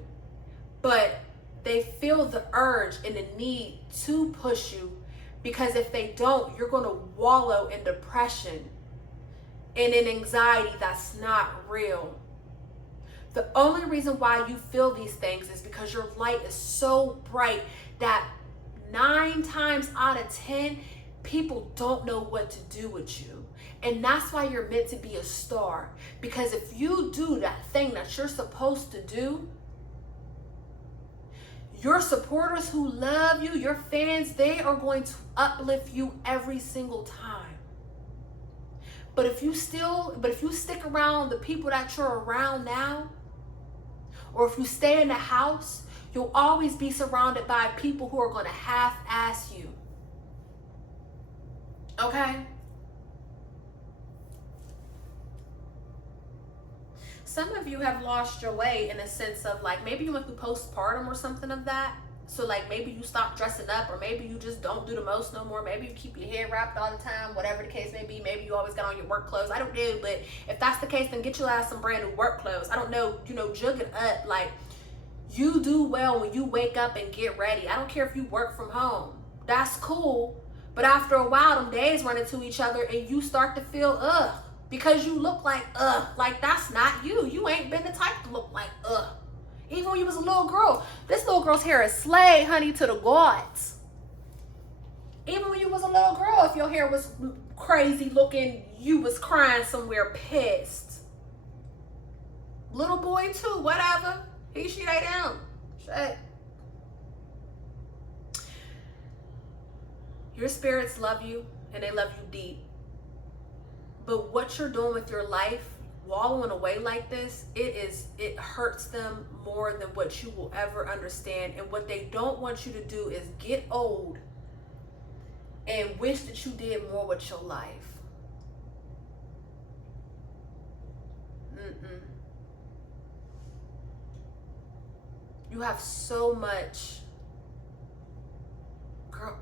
But they feel the urge and the need to push you, because if they don't, you're going to wallow in depression and in anxiety that's not real. The only reason why you feel these things is because your light is so bright that 9 times out of 10, people don't know what to do with you. And that's why you're meant to be a star. Because if you do that thing that you're supposed to do, your supporters who love you, your fans, they are going to uplift you every single time. But if you stick around the people that you're around now, or if you stay in the house, you'll always be surrounded by people who are going to half-ass you. Okay? Some of you have lost your way in a sense of, like, maybe you went through postpartum or something of that. So, like, maybe you stopped dressing up, or maybe you just don't do the most no more. Maybe you keep your hair wrapped all the time, whatever the case may be. Maybe you always got on your work clothes. I don't know, but if that's the case, then get your ass some brand new work clothes. I don't know, jug it up. Like, you do well when you wake up and get ready. I don't care if you work from home. That's cool. But after a while, them days run into each other and you start to feel, because you look like, like that's not you. You ain't been the type to look like, Even when you was a little girl, this little girl's hair is slayed, honey, to the gods. Even when you was a little girl, if your hair was crazy looking, you was crying somewhere pissed. Little boy too, whatever. He, she, they, them. Shit. Your spirits love you, and they love you deep. But what you're doing with your life, wallowing away like this, it hurts them more than what you will ever understand. And what they don't want you to do is get old and wish that you did more with your life. You have so much. Girl,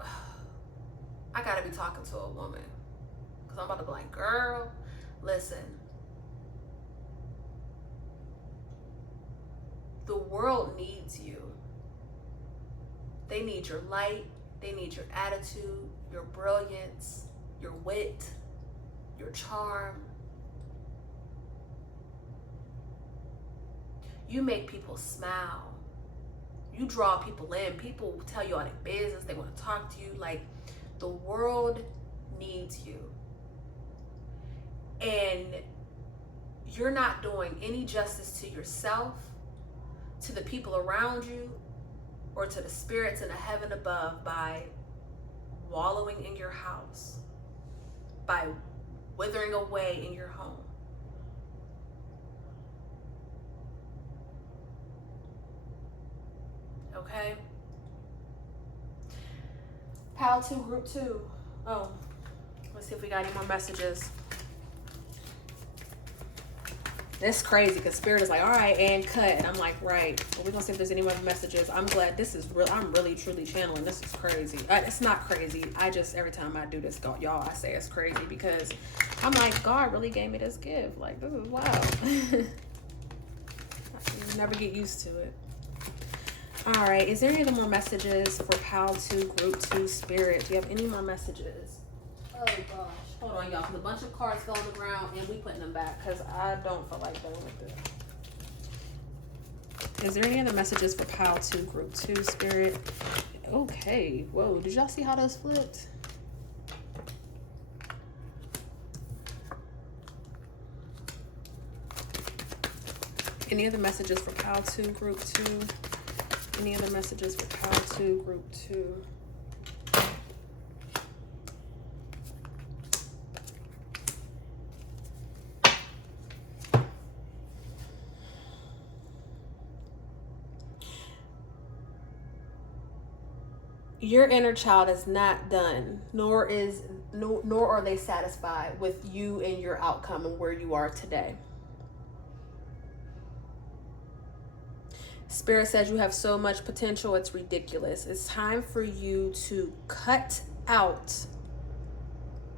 I gotta be talking to a woman, because I'm about to be like, girl, listen. The world needs you. They need your light. They need your attitude, your brilliance, your wit, your charm. You make people smile. You draw people in. People tell you all their business. They want to talk to you. Like, the world needs you. And you're not doing any justice to yourself, to the people around you, or to the spirits in the heaven above by wallowing in your house. by withering away in your home. Okay? Pile 2, group 2. Oh, let's see if we got any more messages. That's crazy because Spirit is like, all right, and cut. And I'm like, right. Well, we're going to see if there's any more messages. I'm glad this is real. I'm really, truly channeling. This is crazy. It's not crazy. I just, every time I do this, y'all, I say it's crazy because I'm like, God really gave me this gift. Like, this is wild. I never get used to it. All right. Is there any other more messages for Pile 2, Group 2, Spirit? Do you have any more messages? Oh, gosh. Hold on, y'all, because a bunch of cards fell on the ground and we putting them back because I don't feel like going with it. Is there any other messages for Pile 2, Group 2, Spirit? Okay. Whoa. Did y'all see how those flipped? Any other messages for Pile 2, Group 2? Any other messages for Pile 2, Group 2? Your inner child is not done, nor are they satisfied with you and your outcome and where you are today. Spirit says you have so much potential, it's ridiculous. It's time for you to cut out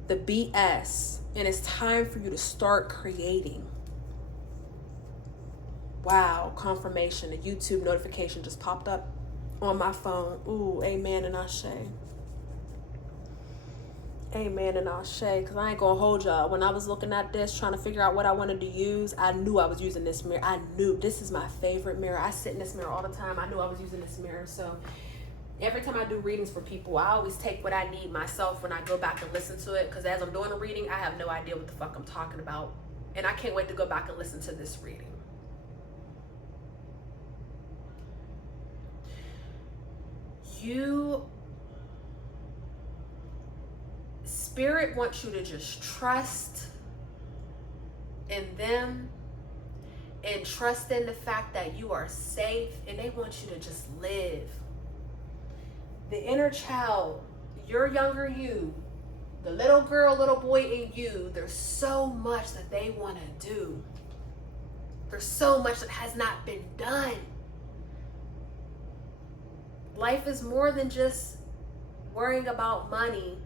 the BS, and it's time for you to start creating. Wow, confirmation. A YouTube notification just popped up on my phone. Ooh, amen and ashe. Amen and ashe. Because I ain't going to hold y'all. When I was looking at this, trying to figure out what I wanted to use, I knew I was using this mirror. I knew this is my favorite mirror. I sit in this mirror all the time. I knew I was using this mirror. So every time I do readings for people, I always take what I need myself when I go back and listen to it. Because as I'm doing a reading, I have no idea what the fuck I'm talking about. And I can't wait to go back and listen to this reading. Spirit wants you to just trust in them and trust in the fact that you are safe, and they want you to just live. The inner child, your younger you, the little girl, little boy in you, there's so much that they want to do. There's so much that has not been done. Life is more than just worrying about money.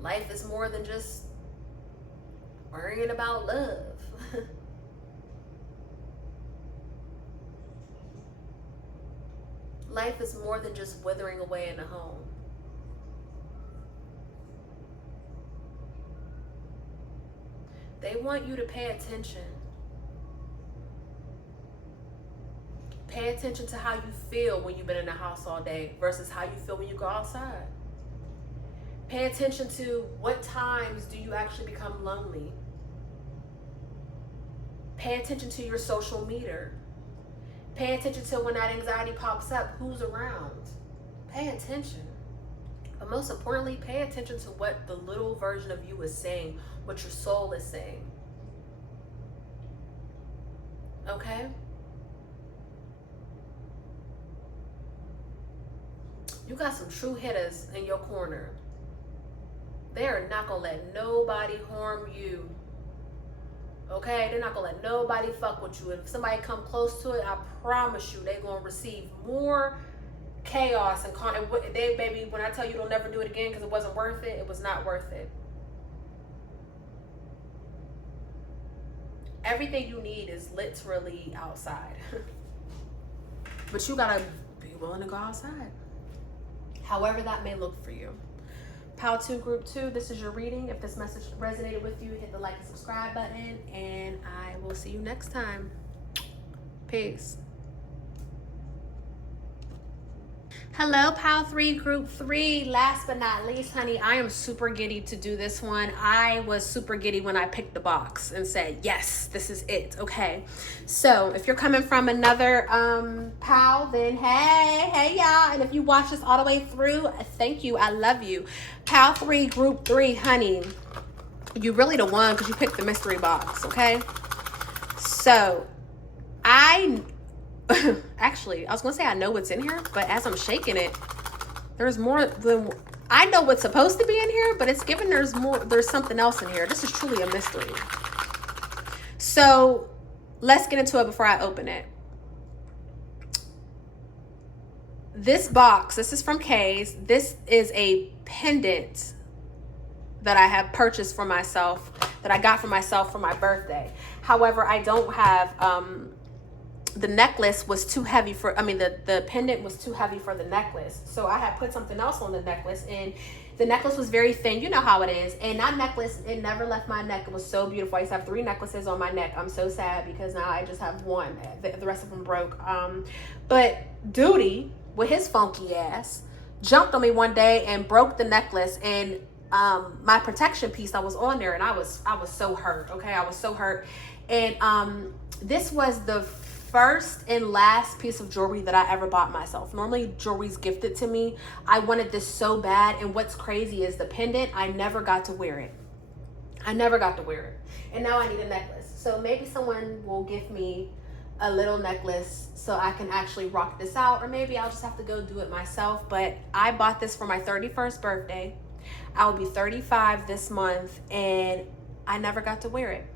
Life is more than just worrying about love. Life is more than just withering away in a home. They want you to pay attention. Pay attention to how you feel when you've been in the house all day versus how you feel when you go outside. Pay attention to what times do you actually become lonely. Pay attention to your social meter. Pay attention to when that anxiety pops up, who's around. Pay attention. But most importantly, pay attention to what the little version of you is saying, what your soul is saying. Okay? You got some true hitters in your corner. They are not going to let nobody harm you. Okay? They're not going to let nobody fuck with you. If somebody come close to it, I promise you they're going to receive more chaos and they, baby, when I tell you don't never do it again because it wasn't worth it, it was not worth it. Everything you need is literally outside. But you got to be willing to go outside. However that may look for you. Pile 2, Group 2, this is your reading. If this message resonated with you, hit the like and subscribe button, and I will see you next time. Peace. Hello, Pal 3, Group 3. Last but not least, honey, I am super giddy to do this one. I was super giddy when I picked the box and said, yes, this is it. Okay, so if you're coming from another Pal, then hey, y'all. And if you watch this all the way through, thank you. I love you. Pal 3, Group 3, honey, you really the one because you picked the mystery box, okay? So, actually, I was gonna say I know what's in here, but as I'm shaking it, there's more than I know what's supposed to be in here, but it's given there's something else in here. This is truly a mystery. So let's get into it before I open it. This box, this is from Kay's. This is a pendant that I have purchased for myself, that I got for myself for my birthday. However, I don't have the necklace was too heavy for, the pendant was too heavy for the necklace. So I had put something else on the necklace, and the necklace was very thin. You know how it is. And that necklace, it never left my neck. It was so beautiful. I used to have 3 necklaces on my neck. I'm so sad because now I just have 1. The rest of them broke. But Duty, with his funky ass, jumped on me one day and broke the necklace, and my protection piece that was on there, and I was so hurt. Okay, I was so hurt. And this was the first and last piece of jewelry that I ever bought myself. Normally jewelry's gifted to me. I wanted this so bad, and what's crazy is the pendant, I never got to wear it. I never got to wear it. And now I need a necklace. So maybe someone will give me a little necklace so I can actually rock this out, or maybe I'll just have to go do it myself. But I bought this for my 31st birthday. I will be 35 this month, and I never got to wear it.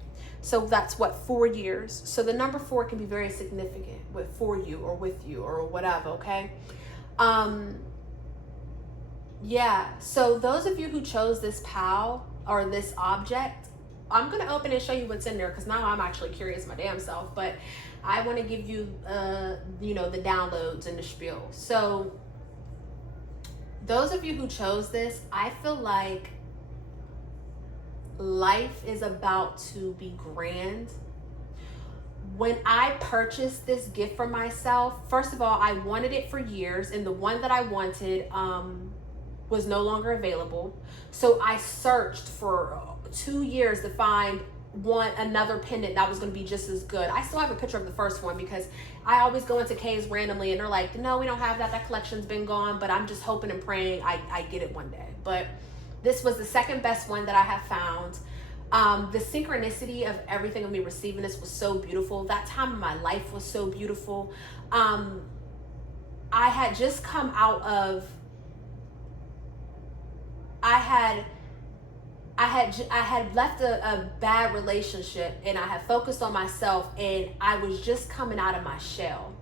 So that's what, 4 years. So the number 4 can be very significant for you or whatever, okay? Yeah, so those of you who chose this PAL or this object, I'm going to open and show you what's in there, because now I'm actually curious my damn self, but I want to give you, the downloads and the spiel. So those of you who chose this, I feel like life is about to be grand. When I purchased this gift for myself, first of all, I wanted it for years, and the one that I wanted was no longer available. So I searched for 2 years to find another pendant that was going to be just as good. I still have a picture of the first one because I always go into K's randomly and they're like, no, we don't have that. That collection's been gone, but I'm just hoping and praying I get it one day. But this was the second best one that I have found. The synchronicity of everything of me receiving this was so beautiful. That time of my life was so beautiful. I had just come out of, I had left a bad relationship, and I had focused on myself, and I was just coming out of my shell.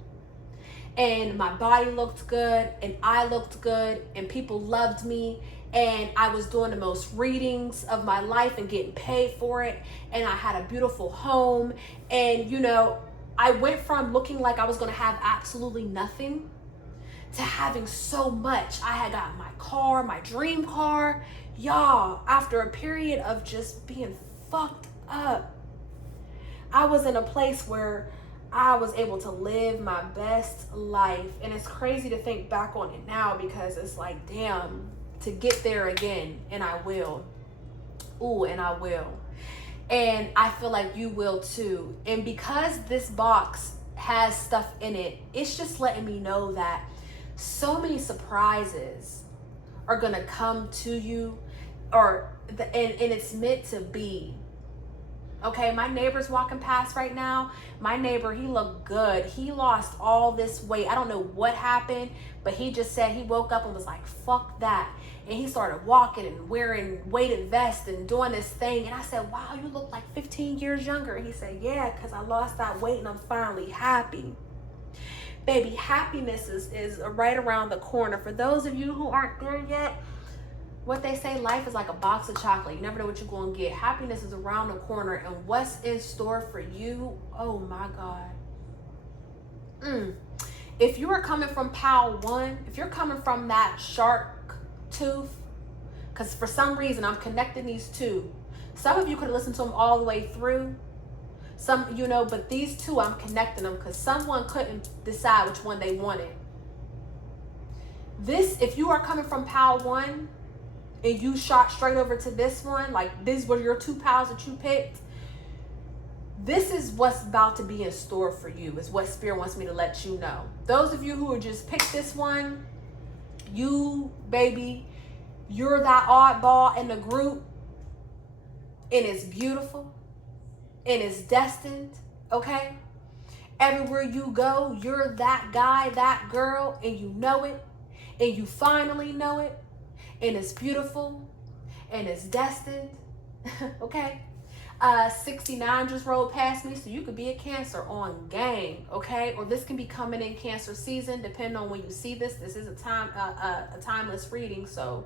And my body looked good, and I looked good, and people loved me, and I was doing the most readings of my life and getting paid for it, and I had a beautiful home, and I went from looking like I was going to have absolutely nothing to having so much. I had gotten my car, my dream car. Y'all, after a period of just being fucked up, I was in a place where I was able to live my best life. And it's crazy to think back on it now, because it's like, damn, to get there again. And I will. Ooh, and I will. And I feel like you will too. And because this box has stuff in it, it's just letting me know that so many surprises are gonna come to you, and it's meant to be. Okay, my neighbor's walking past right now. My neighbor, he looked good. He lost all this weight. I don't know what happened, but he just said he woke up and was like, fuck that. And he started walking and wearing weighted vests and doing this thing. And I said, wow, you look like 15 years younger. And he said, yeah, because I lost that weight and I'm finally happy. Baby, happiness is right around the corner. For those of you who aren't there yet, what they say, life is like a box of chocolate. You never know what you're going to get. Happiness is around the corner, and what's in store for you, oh my God. If you are coming from PAL 1, if you're coming from that shark tooth, because for some reason I'm connecting these two. Some of you could have listened to them all the way through. Some, but these two, I'm connecting them because someone couldn't decide which one they wanted. This, if you are coming from pile 1 and you shot straight over to this one, like these were your 2 piles that you picked, this is what's about to be in store for you, is what Spirit wants me to let you know. Those of you who are just picked this one, you, baby, you're that oddball in the group, and it's beautiful, and it's destined, okay? Everywhere you go, you're that guy, that girl, and you know it, and you finally know it, and it's beautiful, and it's destined, okay? 69 just rolled past me, so you could be a Cancer on game, okay? Or this can be coming in Cancer season, depending on when you see this. This is a timeless reading, so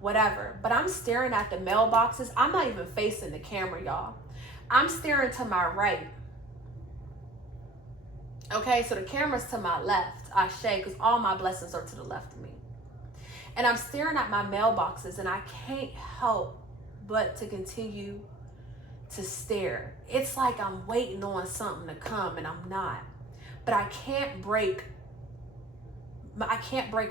whatever. But I'm staring at the mailboxes. I'm not even facing the camera, y'all. I'm staring to my right. Okay, so the camera's to my left, Ashe, because all my blessings are to the left of me. And I'm staring at my mailboxes, and I can't help but to continue to stare. It's like I'm waiting on something to come, and I'm not. But I can't break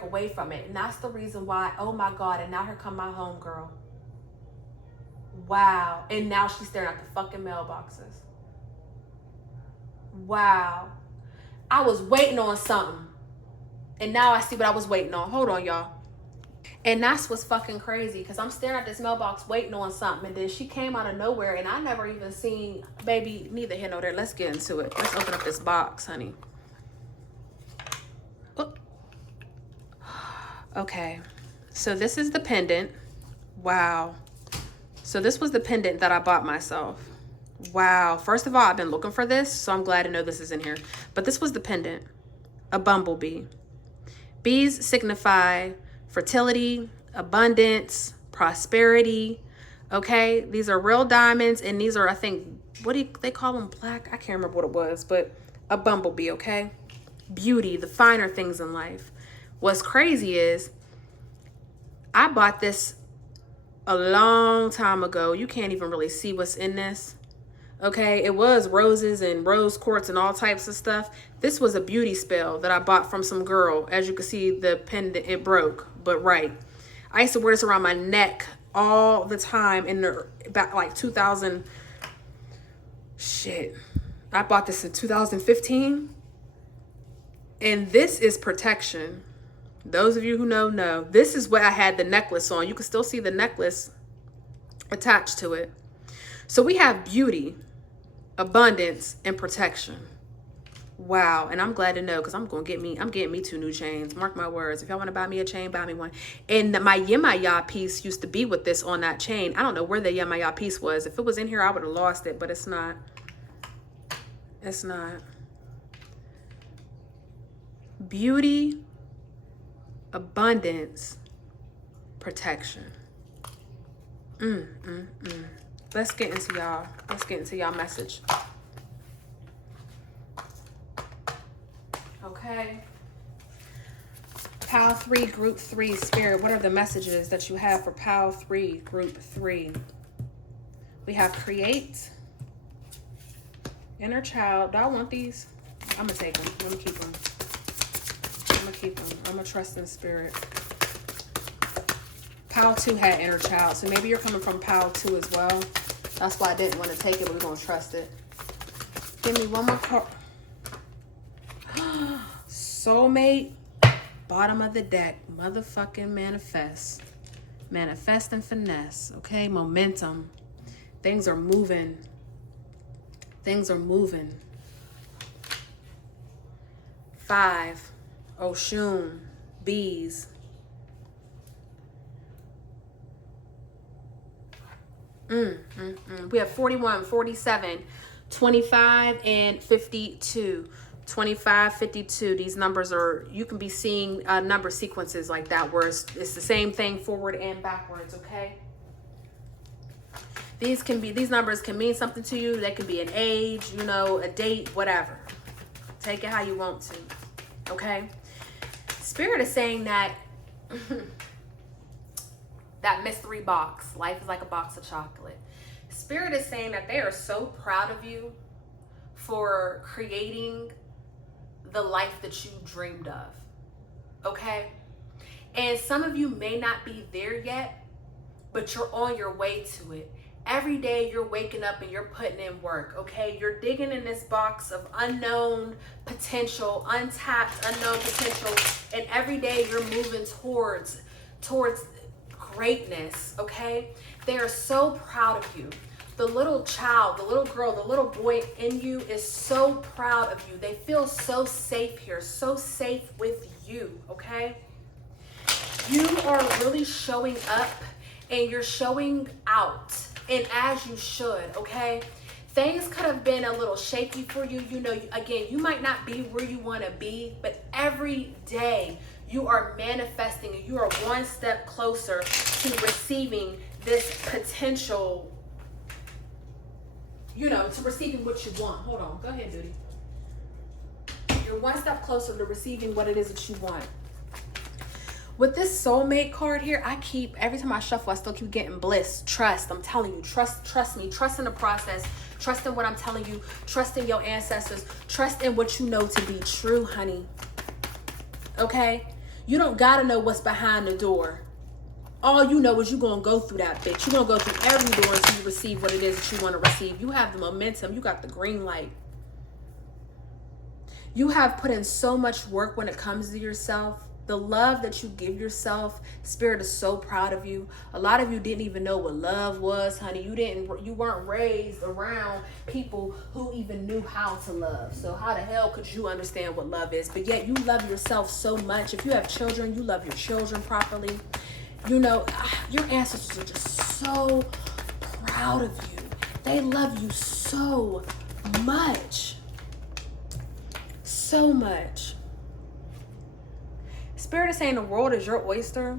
away from it. And that's the reason why, oh my God, and now here come my homegirl. Wow. And now she's staring at the fucking mailboxes. Wow. I was waiting on something, and now I see what I was waiting on. Hold on, y'all. And that's what's fucking crazy, because I'm staring at this mailbox waiting on something, and then she came out of nowhere, and I never even seen, baby, neither here nor there. Let's get into it. Let's open up this box, honey. Oh. Okay, so this is the pendant. Wow. So this was the pendant that I bought myself. Wow. First of all, I've been looking for this, so I'm glad to know this is in here. But this was the pendant, a bumblebee. Bees signify fertility, abundance, prosperity. Okay, these are real diamonds, and these are, I think, what do they call them? Black? I can't remember what it was, but a bumblebee. Okay, beauty, the finer things in life. What's crazy is I bought this a long time ago. You can't even really see what's in this. Okay, it was roses and rose quartz and all types of stuff. This was a beauty spell that I bought from some girl. As you can see, the pendant, it broke, but right. I used to wear this around my neck all the time in the back, like 2000. Shit, I bought this in 2015, and this is protection. Those of you who know, this is what I had the necklace on. You can still see the necklace attached to it. So we have beauty, abundance, and protection. Wow. And I'm glad to know, because I'm getting me 2 new chains. Mark my words. If y'all want to buy me a chain, buy me one. And my Yemaya piece used to be with this on that chain. I don't know where the Yemaya piece was. If it was in here, I would have lost it, but it's not. It's not. Beauty, abundance, protection. Let's get into y'all. Let's get into y'all message. Okay. Pile 3, group 3, Spirit. What are the messages that you have for pile 3, group 3? We have create, inner child. Do I want these? I'm going to take them. I'm going to keep them. I'm going to keep them. I'm going to trust in Spirit. Pile 2 had inner child, so maybe you're coming from pile 2 as well. That's why I didn't want to take it, but we're going to trust it. Give me one more card. Soulmate, bottom of the deck, motherfucking manifest. Manifest and finesse, okay? Momentum. Things are moving. Things are moving. 5, Oshun, bees. We have 41, 47, 25, and 52. 25, 52. These numbers are, you can be seeing number sequences like that where it's the same thing forward and backwards, okay? These numbers can mean something to you. They can be an age, you know, a date, whatever. Take it how you want to, okay? Spirit is saying that that mystery box, life is like a box of chocolate. Spirit is saying that they are so proud of you for creating the life that you dreamed of, okay? And some of you may not be there yet, but you're on your way to it. Every day you're waking up and you're putting in work, okay? You're digging in this box of unknown potential, untapped unknown potential, and every day you're moving towards greatness, okay? They are so proud of you. The little child, the little girl, the little boy in you is so proud of you. They feel so safe here, so safe with you, okay? You are really showing up and you're showing out, and as you should, okay? Things could have been a little shaky for you. You know, again, you might not be where you want to be, but every day you are manifesting and you are one step closer to receiving this potential, you know, to receiving what you want. Hold on. Go ahead, Duty. You're one step closer to receiving what it is that you want. With this soulmate card here, every time I shuffle, I still keep getting bliss, trust. I'm telling you, trust me, trust in the process, trust in what I'm telling you, trust in your ancestors, trust in what you know to be true, honey. Okay? You don't gotta know what's behind the door. All you know is you're gonna go through that bitch. You're gonna go through every door until you receive what it is that you want to receive. You have the momentum, you got the green light. You have put in so much work when it comes to yourself. The love that you give yourself, Spirit is so proud of you. A lot of you didn't even know what love was, honey. You weren't raised around people who even knew how to love. So how the hell could you understand what love is? But yet you love yourself so much. If you have children, you love your children properly. You know, your ancestors are just so proud of you. They love you so much. So much. Spirit is saying the world is your oyster.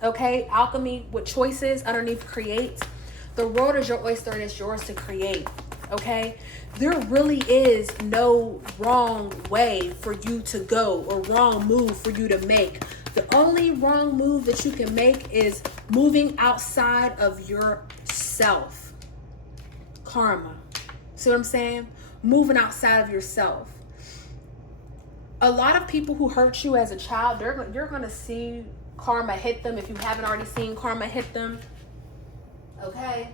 Okay? Alchemy with choices underneath create. The world is your oyster and it's yours to create. Okay? There really is no wrong way for you to go or wrong move for you to make. The only wrong move that you can make is moving outside of yourself. Karma. See what I'm saying? Moving outside of yourself. A lot of people who hurt you as a child, you're going to see karma hit them if you haven't already seen karma hit them. Okay?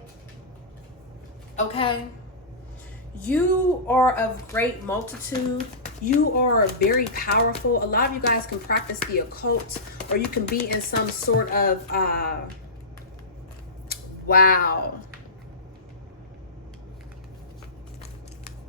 Okay? You are of great multitude. You are very powerful. A lot of you guys can practice the occult, or you can be in some sort of, wow.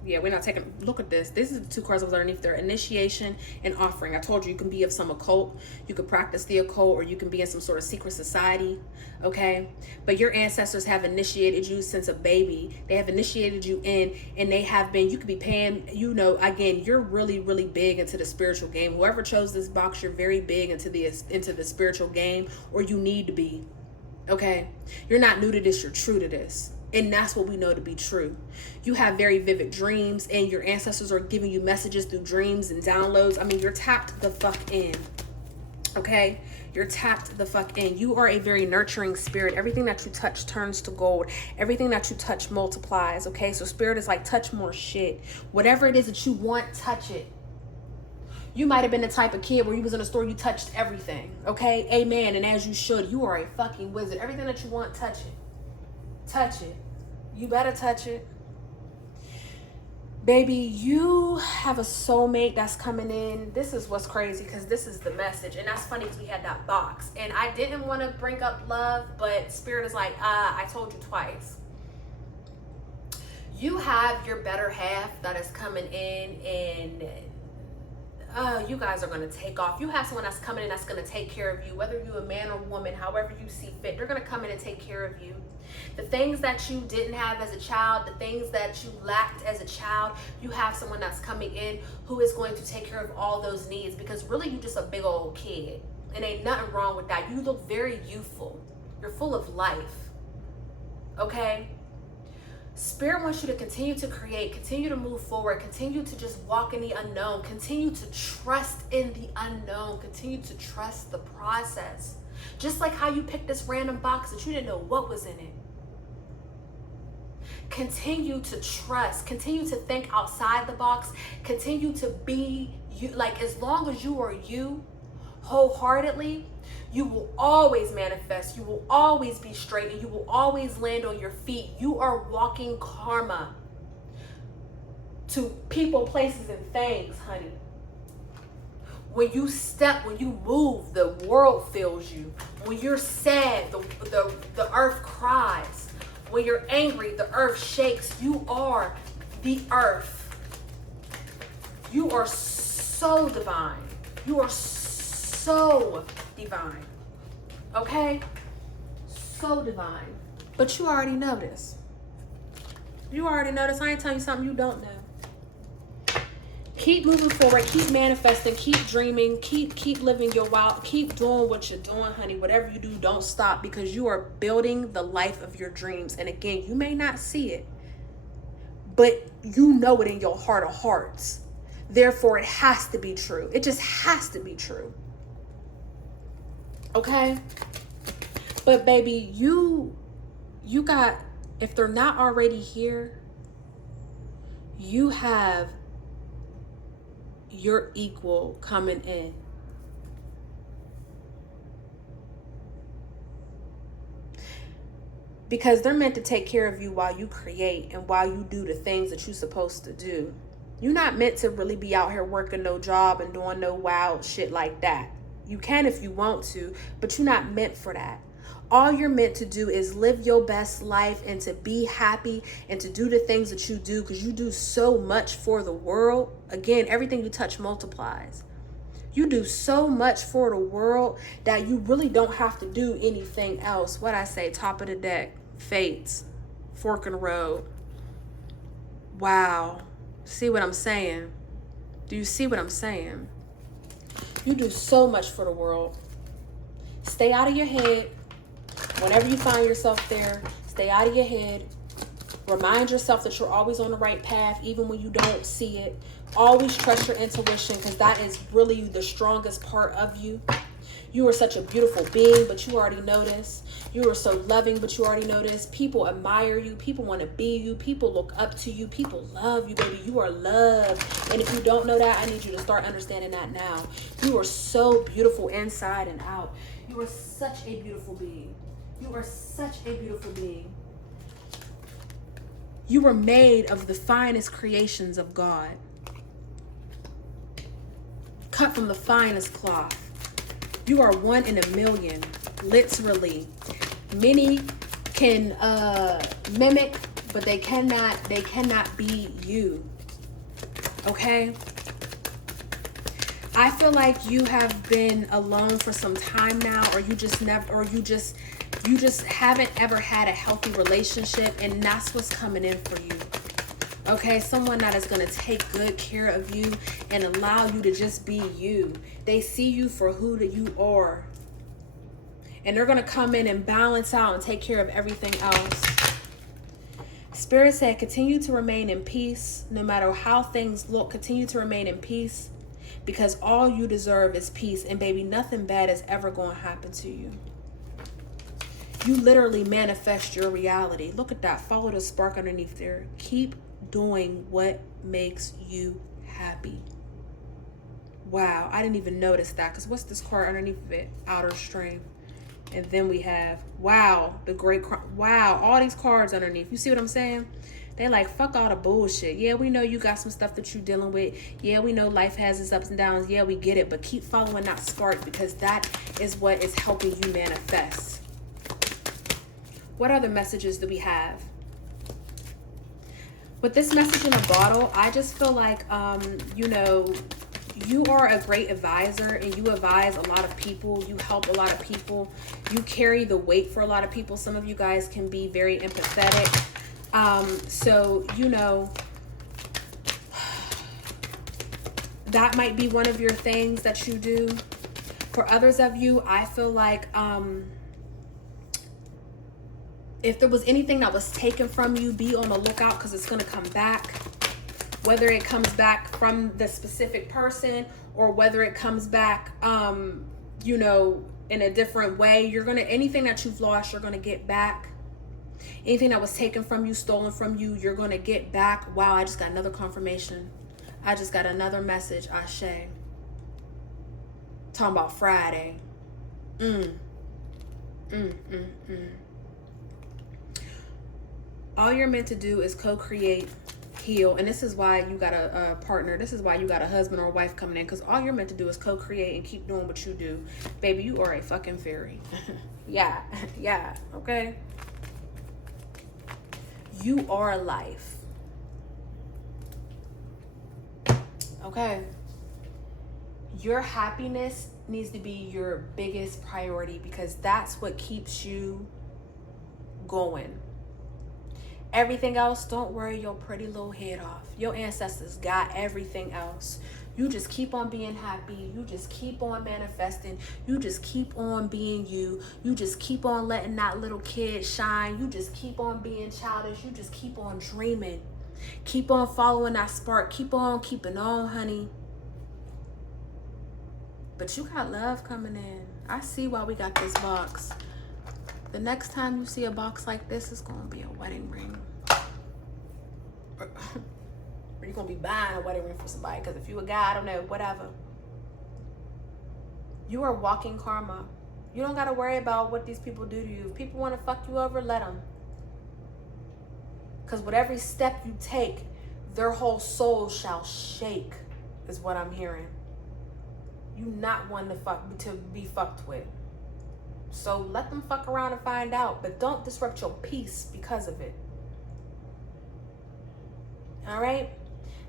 Yeah, we're not taking, look at this. This is the two cards that was underneath there. Initiation and offering. I told you, you can be of some occult. You could practice the occult, or you can be in some sort of secret society. Okay? But your ancestors have initiated you since a baby. They have initiated you in, and they have been, you could be paying, you know, again, you're really, really big into the spiritual game. Whoever chose this box, you're very big into the spiritual game, or you need to be. Okay? You're not new to this, you're true to this. And that's what we know to be true. You have very vivid dreams, and your ancestors are giving you messages through dreams and downloads. I mean, you're tapped the fuck in. Okay? You're tapped the fuck in. You are a very nurturing spirit. Everything that you touch turns to gold. Everything that you touch multiplies. Okay? So Spirit is like, touch more shit. Whatever it is that you want, touch it. You might have been the type of kid where you was in a store, you touched everything. Okay? Amen. And as you should. You are a fucking wizard. Everything that you want, touch it. Touch it. You better touch it. Baby, you have a soulmate that's coming in. This is what's crazy, because this is the message. And that's funny because we had that box. And I didn't want to bring up love, but Spirit is like, I told you twice. You have your better half that is coming in, and you guys are going to take off. You have someone that's coming in that's going to take care of you, whether you're a man or woman, however you see fit. They're going to come in and take care of you. The things that you didn't have as a child, the things that you lacked as a child, you have someone that's coming in who is going to take care of all those needs, because really you're just a big old kid. And ain't nothing wrong with that. You look very youthful. You're full of life. Okay? Spirit wants you to continue to create, continue to move forward, continue to just walk in the unknown, continue to trust in the unknown, continue to trust the process. Just like how you picked this random box that you didn't know what was in it. Continue to trust, continue to think outside the box, continue to be you. Like, as long as you are you, wholeheartedly, you will always manifest. You will always be straight, and you will always land on your feet. You are walking karma to people, places, and things, honey. When you step, when you move, the world feels you. When you're sad, the earth cries. When you're angry, the earth shakes. You are the earth. You are so divine. You are so divine. Okay? So divine. But you already know this. You already know this. I ain't telling you something you don't know. Keep moving forward, keep manifesting, keep dreaming, keep living your wild, keep doing what you're doing, honey. Whatever you do, don't stop, because you are building the life of your dreams. And again, you may not see it, but you know it in your heart of hearts. Therefore, it has to be true. It just has to be true. Okay? But baby, you got, if they're not already here, you have your equal coming in. Because they're meant to take care of you while you create and while you do the things that you're supposed to do. You're not meant to really be out here working no job and doing no wild shit like that. You can if you want to, but you're not meant for that. All you're meant to do is live your best life and to be happy and to do the things that you do, because you do so much for the world. Again, everything you touch multiplies. You do so much for the world that you really don't have to do anything else. What I say, top of the deck, fates, fork in the road. Wow. See what I'm saying? Do you see what I'm saying? You do so much for the world. Stay out of your head. Whenever you find yourself there, stay out of your head. Remind yourself that you're always on the right path, even when you don't see it. Always trust your intuition, because that is really the strongest part of you. You are such a beautiful being, but you already know this. You are so loving, but you already know this. People admire you. People want to be you. People look up to you. People love you, baby. You are loved. And if you don't know that, I need you to start understanding that now. You are so beautiful inside and out. You are such a beautiful being. You are such a beautiful being. You were made of the finest creations of God. Cut from the finest cloth. You are one in a million, literally. Many can mimic, but they cannot be you. Okay? I feel like you have been alone for some time now, or you just haven't ever had a healthy relationship, and that's what's coming in for you. Okay, someone that is going to take good care of you and allow you to just be you. They see you for who that you are. And they're going to come in and balance out and take care of everything else. Spirit said, continue to remain in peace. No matter how things look, continue to remain in peace, because all you deserve is peace. And baby, nothing bad is ever going to happen to you. You literally manifest your reality. Look at that. Follow the spark underneath there. Keep doing what makes you happy. Wow, I didn't even notice that, because what's this card underneath of it? Outer strength. And then we have, wow, the great, wow, all these cards underneath. You see what I'm saying? They like, fuck all the bullshit. Yeah, we know you got some stuff that you're dealing with. Yeah, we know life has its ups and downs. Yeah, we get it. But keep following that spark, because that is what is helping you manifest. What other messages do we have? With this message in a bottle, I just feel like, you are a great advisor, and you advise a lot of people. You help a lot of people. You carry the weight for a lot of people. Some of you guys can be very empathetic. That might be one of your things that you do. For others of you, I feel like, if there was anything that was taken from you, be on the lookout, because it's going to come back. Whether it comes back from the specific person, or whether it comes back, in a different way, anything that you've lost, you're going to get back. Anything that was taken from you, stolen from you, you're going to get back. Wow, I just got another confirmation. I just got another message, Ashe. Talking about Friday. All you're meant to do is co-create, heal, and this is why you got a partner. This is why you got a husband or a wife coming in, because all you're meant to do is co-create and keep doing what you do. Baby, you are a fucking fairy. Yeah, okay? You are life. Okay? Your happiness needs to be your biggest priority, because that's what keeps you going. Everything else, don't worry your pretty little head off. Your ancestors got everything else. You just keep on being happy. You just keep on manifesting. You just keep on being you. You just keep on letting that little kid shine. You just keep on being childish. You just keep on dreaming. Keep on following that spark. Keep on keeping on, honey. But you got love coming in. I see why we got this box. The next time you see a box like this, it's going to be a wedding ring. Or you're going to be buying a wedding ring for somebody. Because if you a guy, I don't know, whatever. You are walking karma. You don't got to worry about what these people do to you. If people want to fuck you over, let them. Because with every step you take, their whole soul shall shake, is what I'm hearing. You not one to be fucked with. So let them fuck around and find out, but don't disrupt your peace because of it. All right?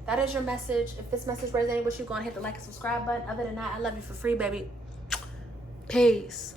That is your message. If this message resonated with you, go and hit the like and subscribe button. Other than that, I love you for free, baby. Peace.